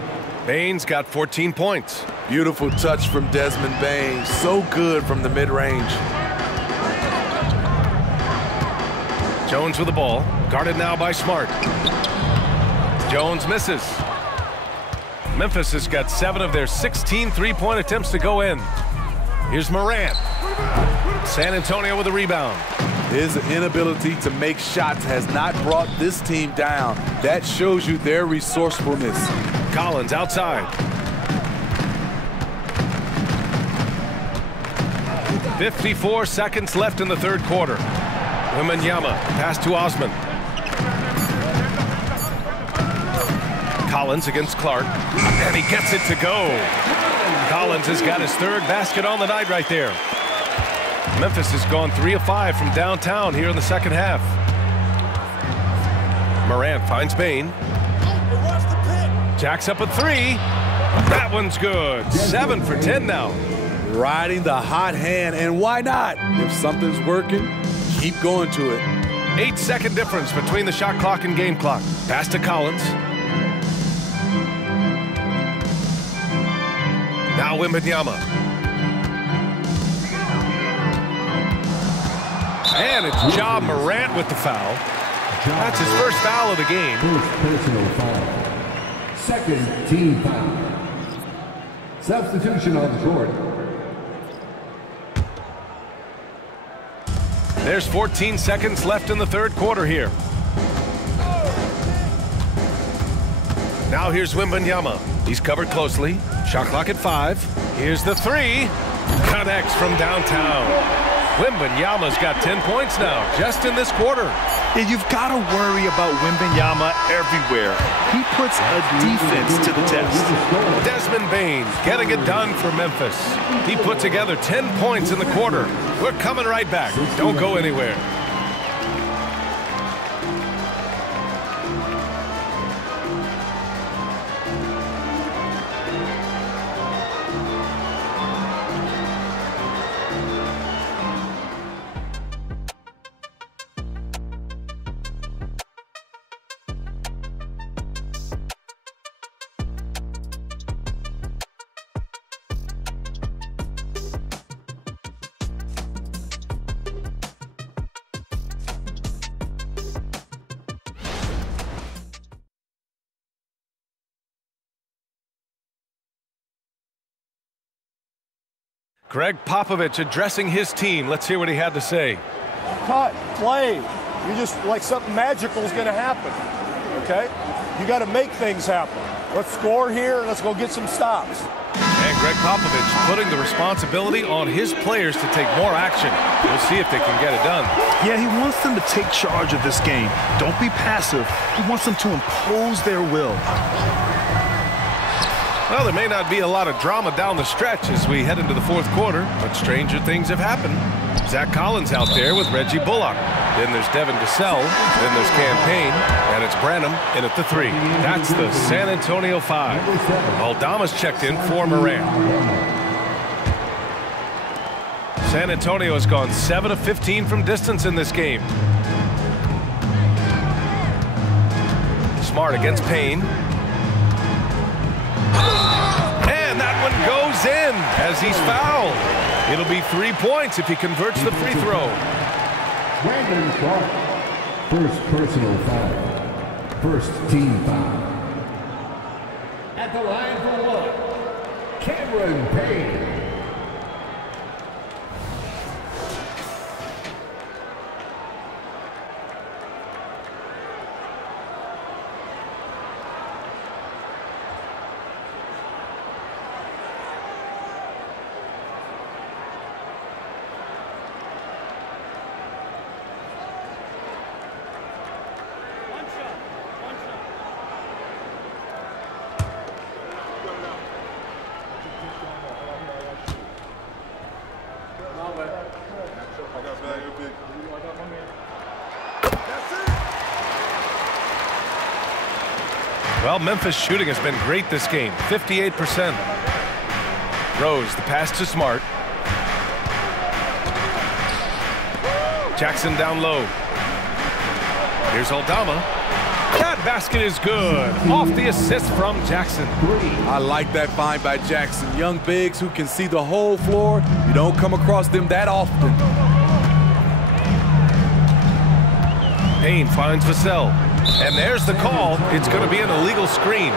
Bain's got 14 points. Beautiful touch from Desmond Bain. So good from the mid-range. Jones with the ball. Guarded now by Smart. Jones misses. Memphis has got 7 of their 16 three-point attempts to go in. Here's Morant. San Antonio with a rebound. His inability to make shots has not brought this team down. That shows you their resourcefulness. Collins outside. 54 seconds left in the third quarter. Wembanyama, pass to Osman. Collins against Clark, and he gets it to go. Collins has got his third basket on the night right there. Memphis has gone 3 of 5 from downtown here in the second half. Morant finds Bain. Jacks up a 3. That one's good. 7 for 10 now. Riding the hot hand, and why not? If something's working, keep going to it. 8-second difference between the shot clock and game clock. Pass to Collins. Now Wembanyama. And it's Ja Morant with the foul. That's his first foul of the game. First personal foul. Second team foul. Substitution on the court. There's 14 seconds left in the third quarter here. Now here's Wembanyama. He's covered closely. Shot clock at 5. Here's the 3. Connects from downtown. Wembanyama's got 10 points now, just in this quarter. Yeah, you've got to worry about Wembanyama everywhere. He puts a defense to the test. Desmond Bain getting it done for Memphis. He put together 10 points in the quarter. We're coming right back. Don't go anywhere. Greg Popovich addressing his team. Let's hear what he had to say. Cut, play. You just like something magical is going to happen. Okay? You got to make things happen. Let's score here. Let's go get some stops. And Greg Popovich putting the responsibility on his players to take more action. We'll see if they can get it done. Yeah, he wants them to take charge of this game. Don't be passive. He wants them to impose their will. Well, there may not be a lot of drama down the stretch as we head into the fourth quarter, but stranger things have happened. Zach Collins out there with Reggie Bullock. Then there's Devin Vassell. Then there's Cam Payne. And it's Branham in at the 3. That's the San Antonio 5. Aldama's checked in for Morant. San Antonio has gone 7 of 15 from distance in this game. Smart against Payne. And that one goes in as he's fouled. It'll be 3 points if he converts the free throw. Brandon Clark. First personal foul. First team foul. At the line for 1, Cameron Payne. Well, Memphis shooting has been great this game, 58%. Rose, the pass to Smart. Jackson down low. Here's Aldama. That basket is good. Off the assist from Jackson. I like that find by Jackson. Young bigs who can see the whole floor. You don't come across them that often. Payne finds Vassell. And there's the call. It's going to be an illegal screen.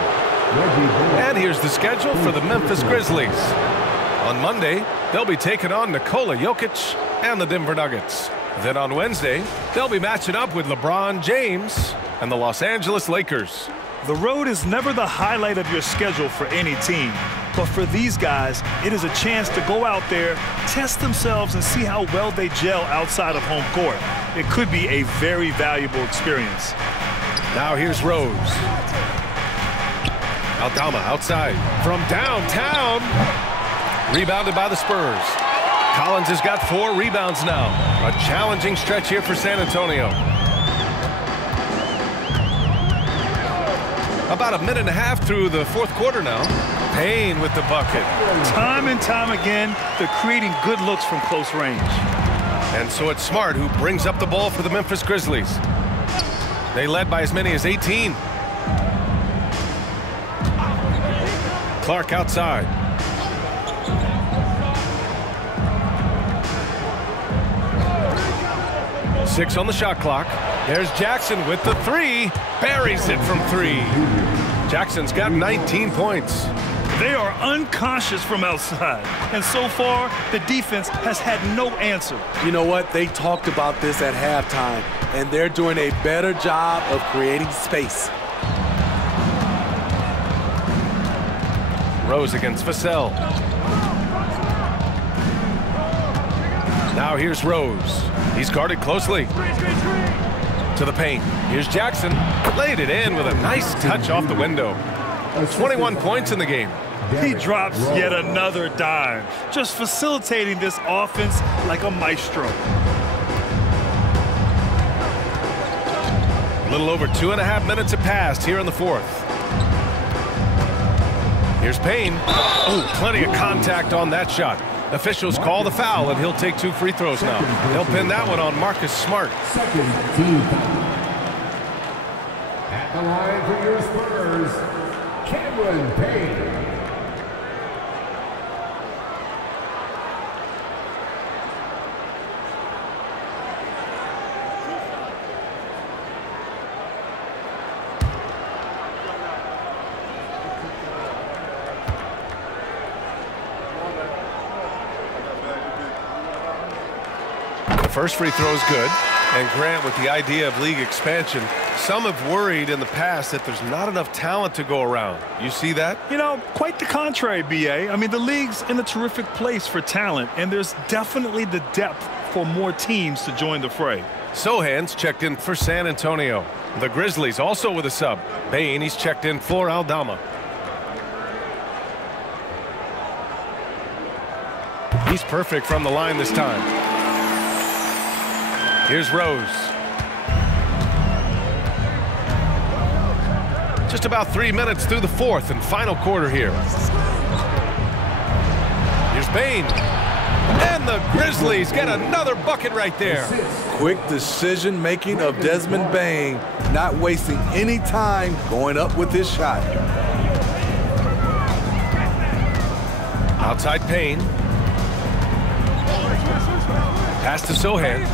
And here's the schedule for the Memphis Grizzlies. On Monday, they'll be taking on Nikola Jokic and the Denver Nuggets. Then on Wednesday, they'll be matching up with LeBron James and the Los Angeles Lakers. The road is never the highlight of your schedule for any team. But for these guys, it is a chance to go out there, test themselves, and see how well they gel outside of home court. It could be a very valuable experience. Now here's Rose. Aldama outside from downtown. Rebounded by the Spurs. Collins has got 4 rebounds now. A challenging stretch here for San Antonio. About a minute and a half through the 4th quarter now. Payne with the bucket. Time and time again, they're creating good looks from close range. And so it's Smart who brings up the ball for the Memphis Grizzlies. They led by as many as 18. Clark outside. Six on the shot clock. There's Jackson with the 3. Buries it from 3. Jackson's got 19 points. They are unconscious from outside. And so far, the defense has had no answer. You know what? They talked about this at halftime, and they're doing a better job of creating space. Rose against Vassell. Now here's Rose. He's guarded closely. To the paint. Here's Jackson. Laid it in with a nice touch off the window. 21 points in the game. He drops yet another dime, just facilitating this offense like a maestro. A little over 2.5 minutes have passed here in the 4th. Here's Payne. Oh, plenty of contact on that shot. Officials call the foul, and he'll take 2 free throws now. They'll pin that one on Marcus Smart. Second team foul. At the line for your Spurs, Cameron Payne. First free throw is good. And Grant, with the idea of league expansion, some have worried in the past that there's not enough talent to go around. You see that? You know, quite the contrary, B.A. I mean, the league's in a terrific place for talent, and there's definitely the depth for more teams to join the fray. Sohan's checked in for San Antonio. The Grizzlies also with a sub. Payne, he's checked in for Aldama. He's perfect from the line this time. Here's Rose. Just about 3 minutes through the 4th and final quarter here. Here's Payne. And the Grizzlies get another bucket right there. Quick decision-making of Desmond Bane, not wasting any time going up with his shot. Outside Payne. Pass to Sohan.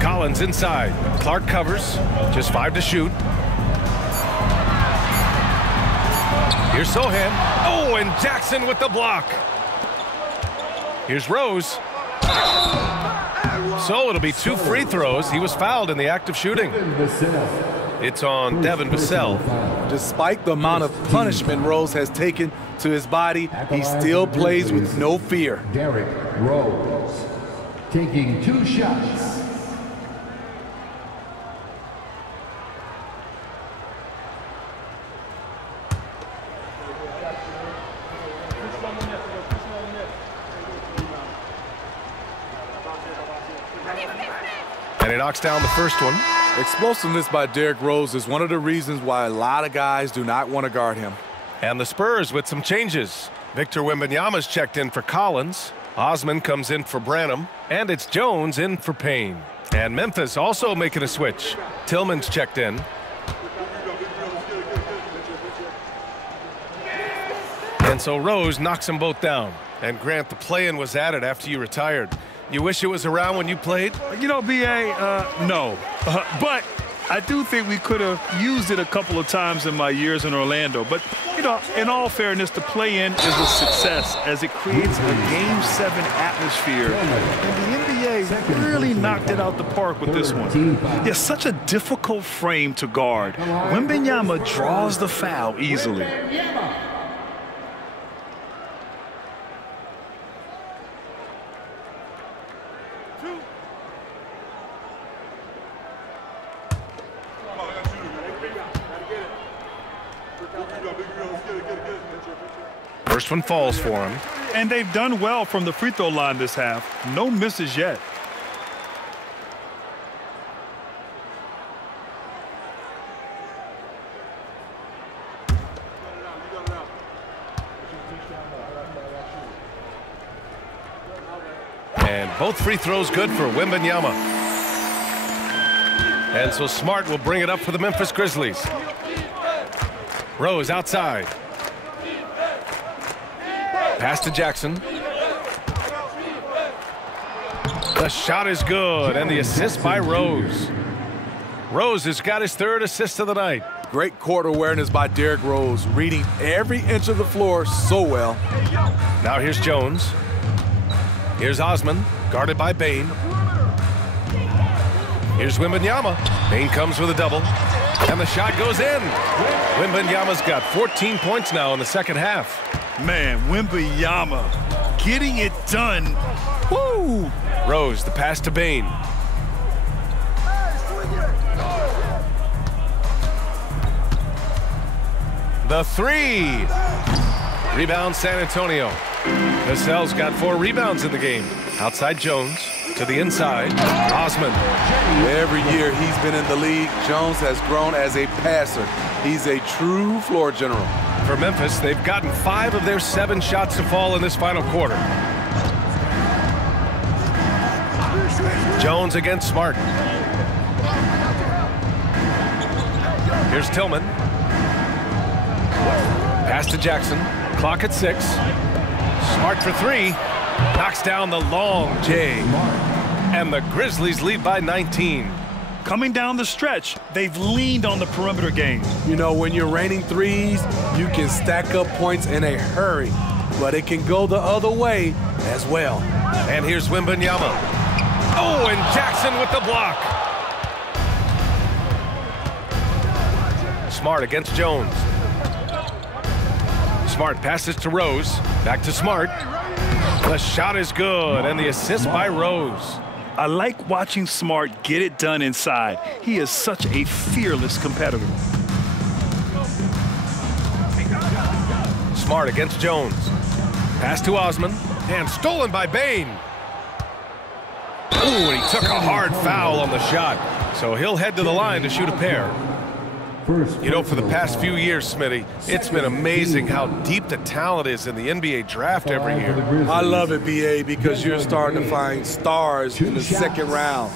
Collins inside. Clark covers. Just 5 to shoot. Here's Sohan. Oh, and Jackson with the block. Here's Rose. So it'll be 2 free throws. He was fouled in the act of shooting. It's on Devin Vassell. Despite the amount of punishment Rose has taken to his body, he still plays with no fear. Derrick Rose taking 2 shots. And he knocks down the first one. Explosiveness by Derrick Rose is one of the reasons why a lot of guys do not want to guard him. And the Spurs with some changes. Victor Wembanyama's checked in for Collins. Osman comes in for Branham. And it's Jones in for Payne. And Memphis also making a switch. Tillman's checked in. And so Rose knocks them both down. And Grant, the play-in was added after you retired. You wish it was around when you played? You know, B.A., no. But I do think we could have used it a couple of times in my years in Orlando. But, you know, in all fairness, the play-in is a success as it creates a Game 7 atmosphere. And the NBA really knocked it out the park with this one. Yeah, such a difficult frame to guard. Wembanyama draws the foul easily. First one falls for him. And they've done well from the free throw line this half. No misses yet. And both free throws good for Wembanyama. And so Smart will bring it up for the Memphis Grizzlies. Rose outside. Pass to Jackson. The shot is good, and the assist by Rose. Rose has got his third assist of the night. Great court awareness by Derrick Rose, reading every inch of the floor so well. Now here's Jones. Here's Osman, guarded by Bain. Here's Wembanyama. Bain comes with a double, and the shot goes in. Wembanyama's got 14 points now in the second half. Man, Wembanyama getting it done. Woo! Rose, the pass to Bain. The three. Rebound San Antonio. Vassell's got 4 rebounds in the game. Outside Jones to the inside. Osman. Every year he's been in the league, Jones has grown as a passer. He's a true floor general. For Memphis, they've gotten 5 of their 7 shots to fall in this final quarter. Jones against Smart. Here's Tillman. Pass to Jackson. Clock at 6. Smart for 3. Knocks down the long J. And the Grizzlies lead by 19. Coming down the stretch, they've leaned on the perimeter game. You know, when you're raining threes, you can stack up points in a hurry, but it can go the other way as well. And here's Wembanyama. Oh, and Jackson with the block. Smart against Jones. Smart passes to Rose. Back to Smart. The shot is good, and the assist by Rose. I like watching Smart get it done inside. He is such a fearless competitor. Smart against Jones. Pass to Osman, and stolen by Bain. Ooh, and he took a hard foul on the shot, so he'll head to the line to shoot a pair. You know, for the past few years, Smitty, it's been amazing how deep the talent is in the NBA draft every year. I love it, BA, because you're starting to find stars in the second round.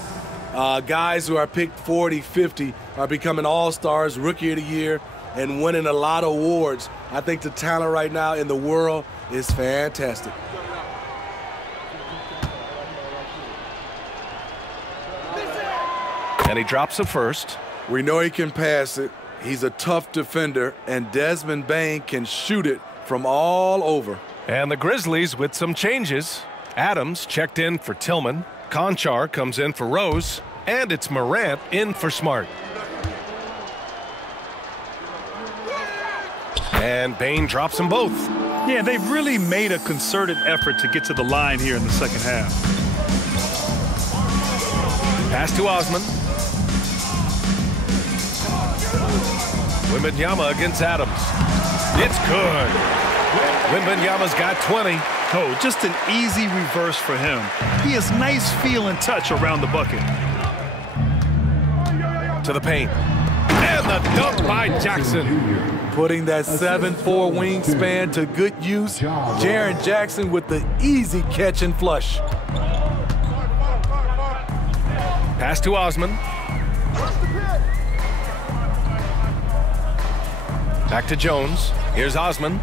Guys who are picked 40, 50 are becoming all-stars, rookie of the year, and winning a lot of awards. I think the talent right now in the world is fantastic. And he drops the first. We know he can pass it. He's a tough defender, and Desmond Bain can shoot it from all over. And the Grizzlies with some changes. Adams checked in for Tillman. Conchar comes in for Rose. And it's Morant in for Smart. And Bain drops them both. Yeah, they've really made a concerted effort to get to the line here in the second half. Pass to Osman. Wembanyama against Adams. It's good. Wembanyama's got 20. Oh, just an easy reverse for him. He has nice feel and touch around the bucket. To the paint. And the dunk by Jackson. Putting that 7'4" wingspan to good use. Jaren Jackson with the easy catch and flush. Pass to Osman. Back to Jones. Here's Osman.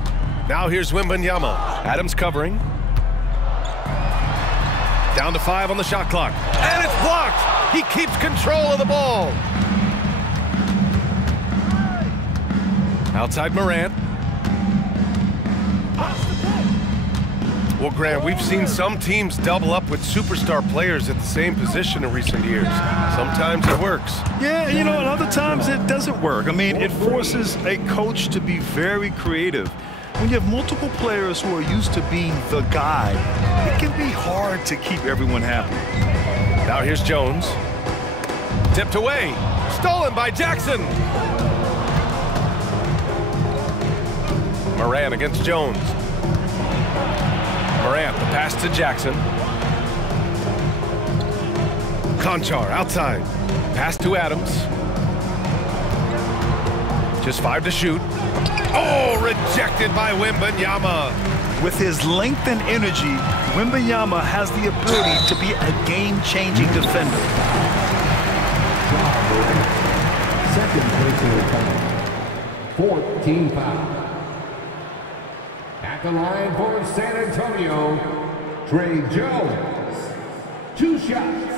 Now here's Wembanyama. Adams covering. Down to 5 on the shot clock. And it's blocked. He keeps control of the ball. Outside Morant. Well, Grant, we've seen some teams double up with superstar players at the same position in recent years. Sometimes it works. Yeah, you know, and other times it doesn't work. I mean, it forces a coach to be very creative. When you have multiple players who are used to being the guy, it can be hard to keep everyone happy. Now here's Jones. Tipped away. Stolen by Jackson. Morant against Jones. Morant, the pass to Jackson. Conchar outside. Pass to Adams. Just 5 to shoot. Oh, rejected by Wembanyama. With his length and energy, Wembanyama has the ability to be a game-changing defender. Second personal foul. 14 foul. At the line for San Antonio, Trey Jones. 2 shots.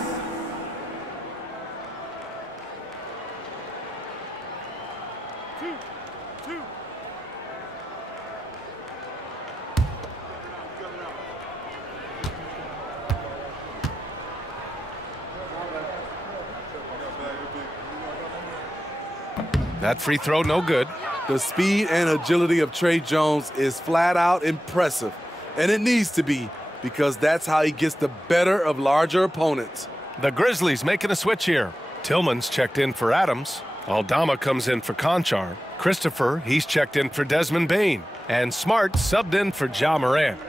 That free throw, no good. The speed and agility of Trey Jones is flat out impressive, and it needs to be because that's how he gets the better of larger opponents. The Grizzlies making a switch here. Tillman's checked in for Adams. Aldama comes in for Conchar. Christopher, he's checked in for Desmond Bane. And Smart subbed in for Ja Morant.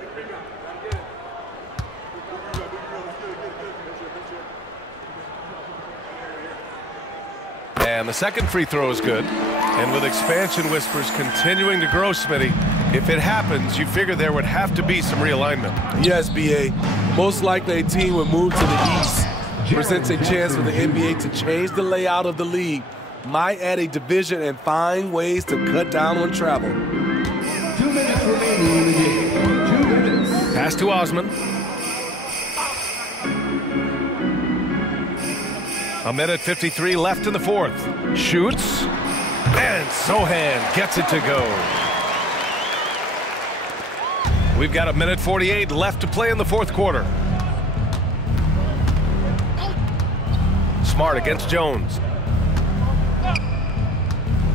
And the second free throw is good. And with expansion whispers continuing to grow, Smitty, if it happens, you figure there would have to be some realignment. Yes, B.A. Most likely a team would move to the east. Presents a chance for the NBA to change the layout of the league. Might add a division and find ways to cut down on travel. 2 minutes remaining in the game. 2 minutes. Pass to Osman. A minute 53 left in the fourth. Shoots. And Sohan gets it to go. We've got a minute 48 left to play in the fourth quarter. Smart against Jones.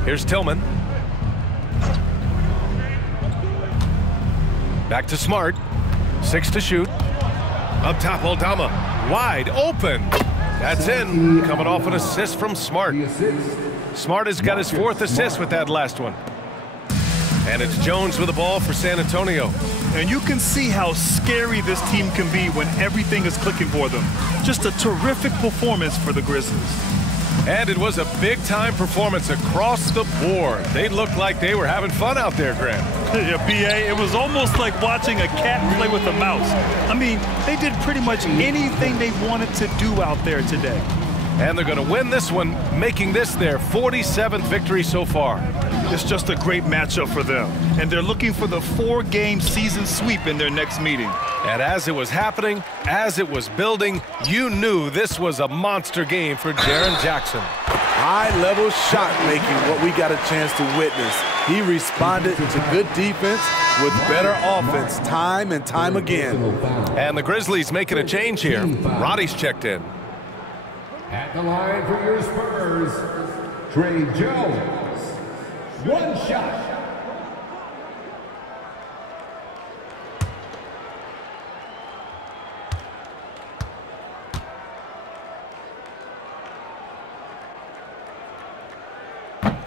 Here's Tillman. Back to Smart. 6 to shoot. Up top, Aldama. Wide open. That's in. Coming off an assist from Smart. Smart has got his 4th assist with that last one. And it's Jones with the ball for San Antonio. And you can see how scary this team can be when everything is clicking for them. Just a terrific performance for the Grizzlies. And it was a big-time performance across the board. They looked like they were having fun out there, Grant. Yeah, B.A., it was almost like watching a cat play with a mouse. I mean, they did pretty much anything they wanted to do out there today. And they're going to win this one, making this their 47th victory so far. It's just a great matchup for them. And they're looking for the 4-game season sweep in their next meeting. And as it was happening, as it was building, you knew this was a monster game for Jaren Jackson. High-level shot making, what we got a chance to witness. He responded to good defense with better offense time and time again. And the Grizzlies making a change here. Roddy's checked in. At the line for your Spurs, Trey Jones. 1 shot.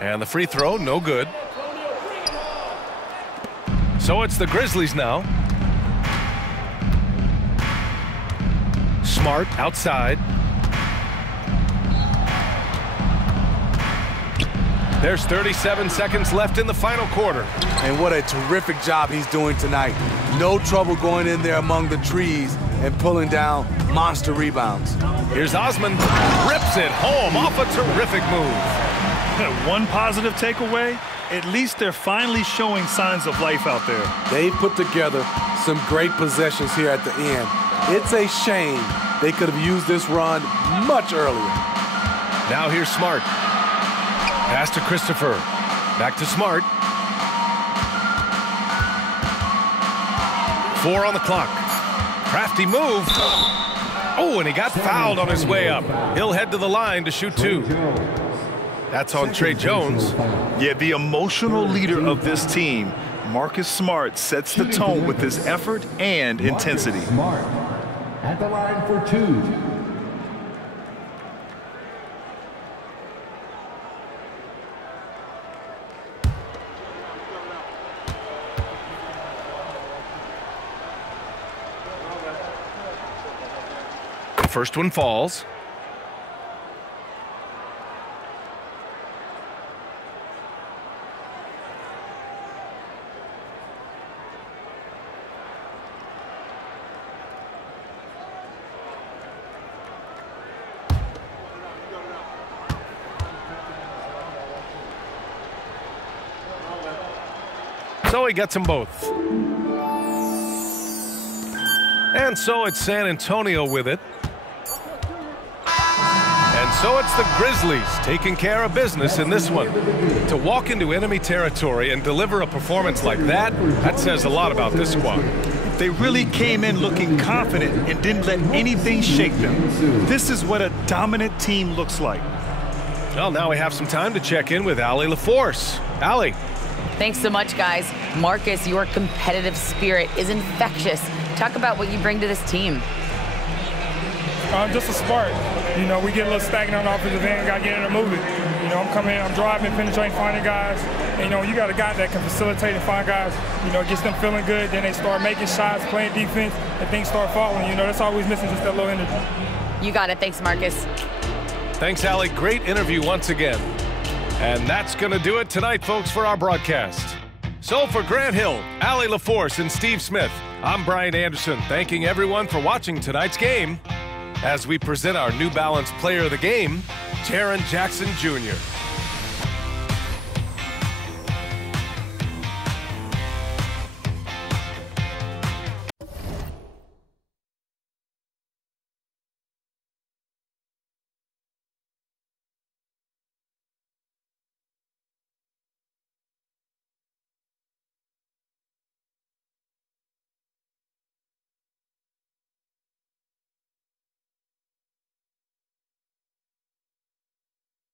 And the free throw, no good. So it's the Grizzlies now. Smart outside. There's 37 seconds left in the final quarter. And what a terrific job he's doing tonight. No trouble going in there among the trees and pulling down monster rebounds. Here's Osman, rips it home off a terrific move. One positive takeaway, at least they're finally showing signs of life out there. They've put together some great possessions here at the end. It's a shame they could have used this run much earlier. Now here's Smart. Pass to Christopher. Back to Smart. 4 on the clock. Crafty move. Oh, and he got fouled on his way up. He'll head to the line to shoot 2. That's on Trey Jones. Yeah, the emotional leader of this team, Marcus Smart, sets the tone with his effort and intensity. Smart at the line for 2. First one falls. So he gets them both. And so it's San Antonio with it. And so it's the Grizzlies taking care of business in this one. To walk into enemy territory and deliver a performance like that, that says a lot about this squad. They really came in looking confident and didn't let anything shake them. This is what a dominant team looks like. Well, now we have some time to check in with Allie LaForce. Allie. Thanks so much, guys. Marcus, your competitive spirit is infectious. Talk about what you bring to this team. Just a spark. You know, we get a little stagnant on the offensive end, got to get in and move it. You know, I'm coming in, I'm driving, penetrating, finding guys. And, you know, you got a guy that can facilitate and find guys, you know, gets them feeling good, then they start making shots, playing defense, and things start falling. You know, that's always missing, just that little energy. You got it. Thanks, Marcus. Thanks, Allie. Great interview once again. And that's going to do it tonight, folks, for our broadcast. So for Grant Hill, Allie LaForce, and Steve Smith, I'm Brian Anderson, thanking everyone for watching tonight's game as we present our New Balance Player of the Game, Jaren Jackson Jr.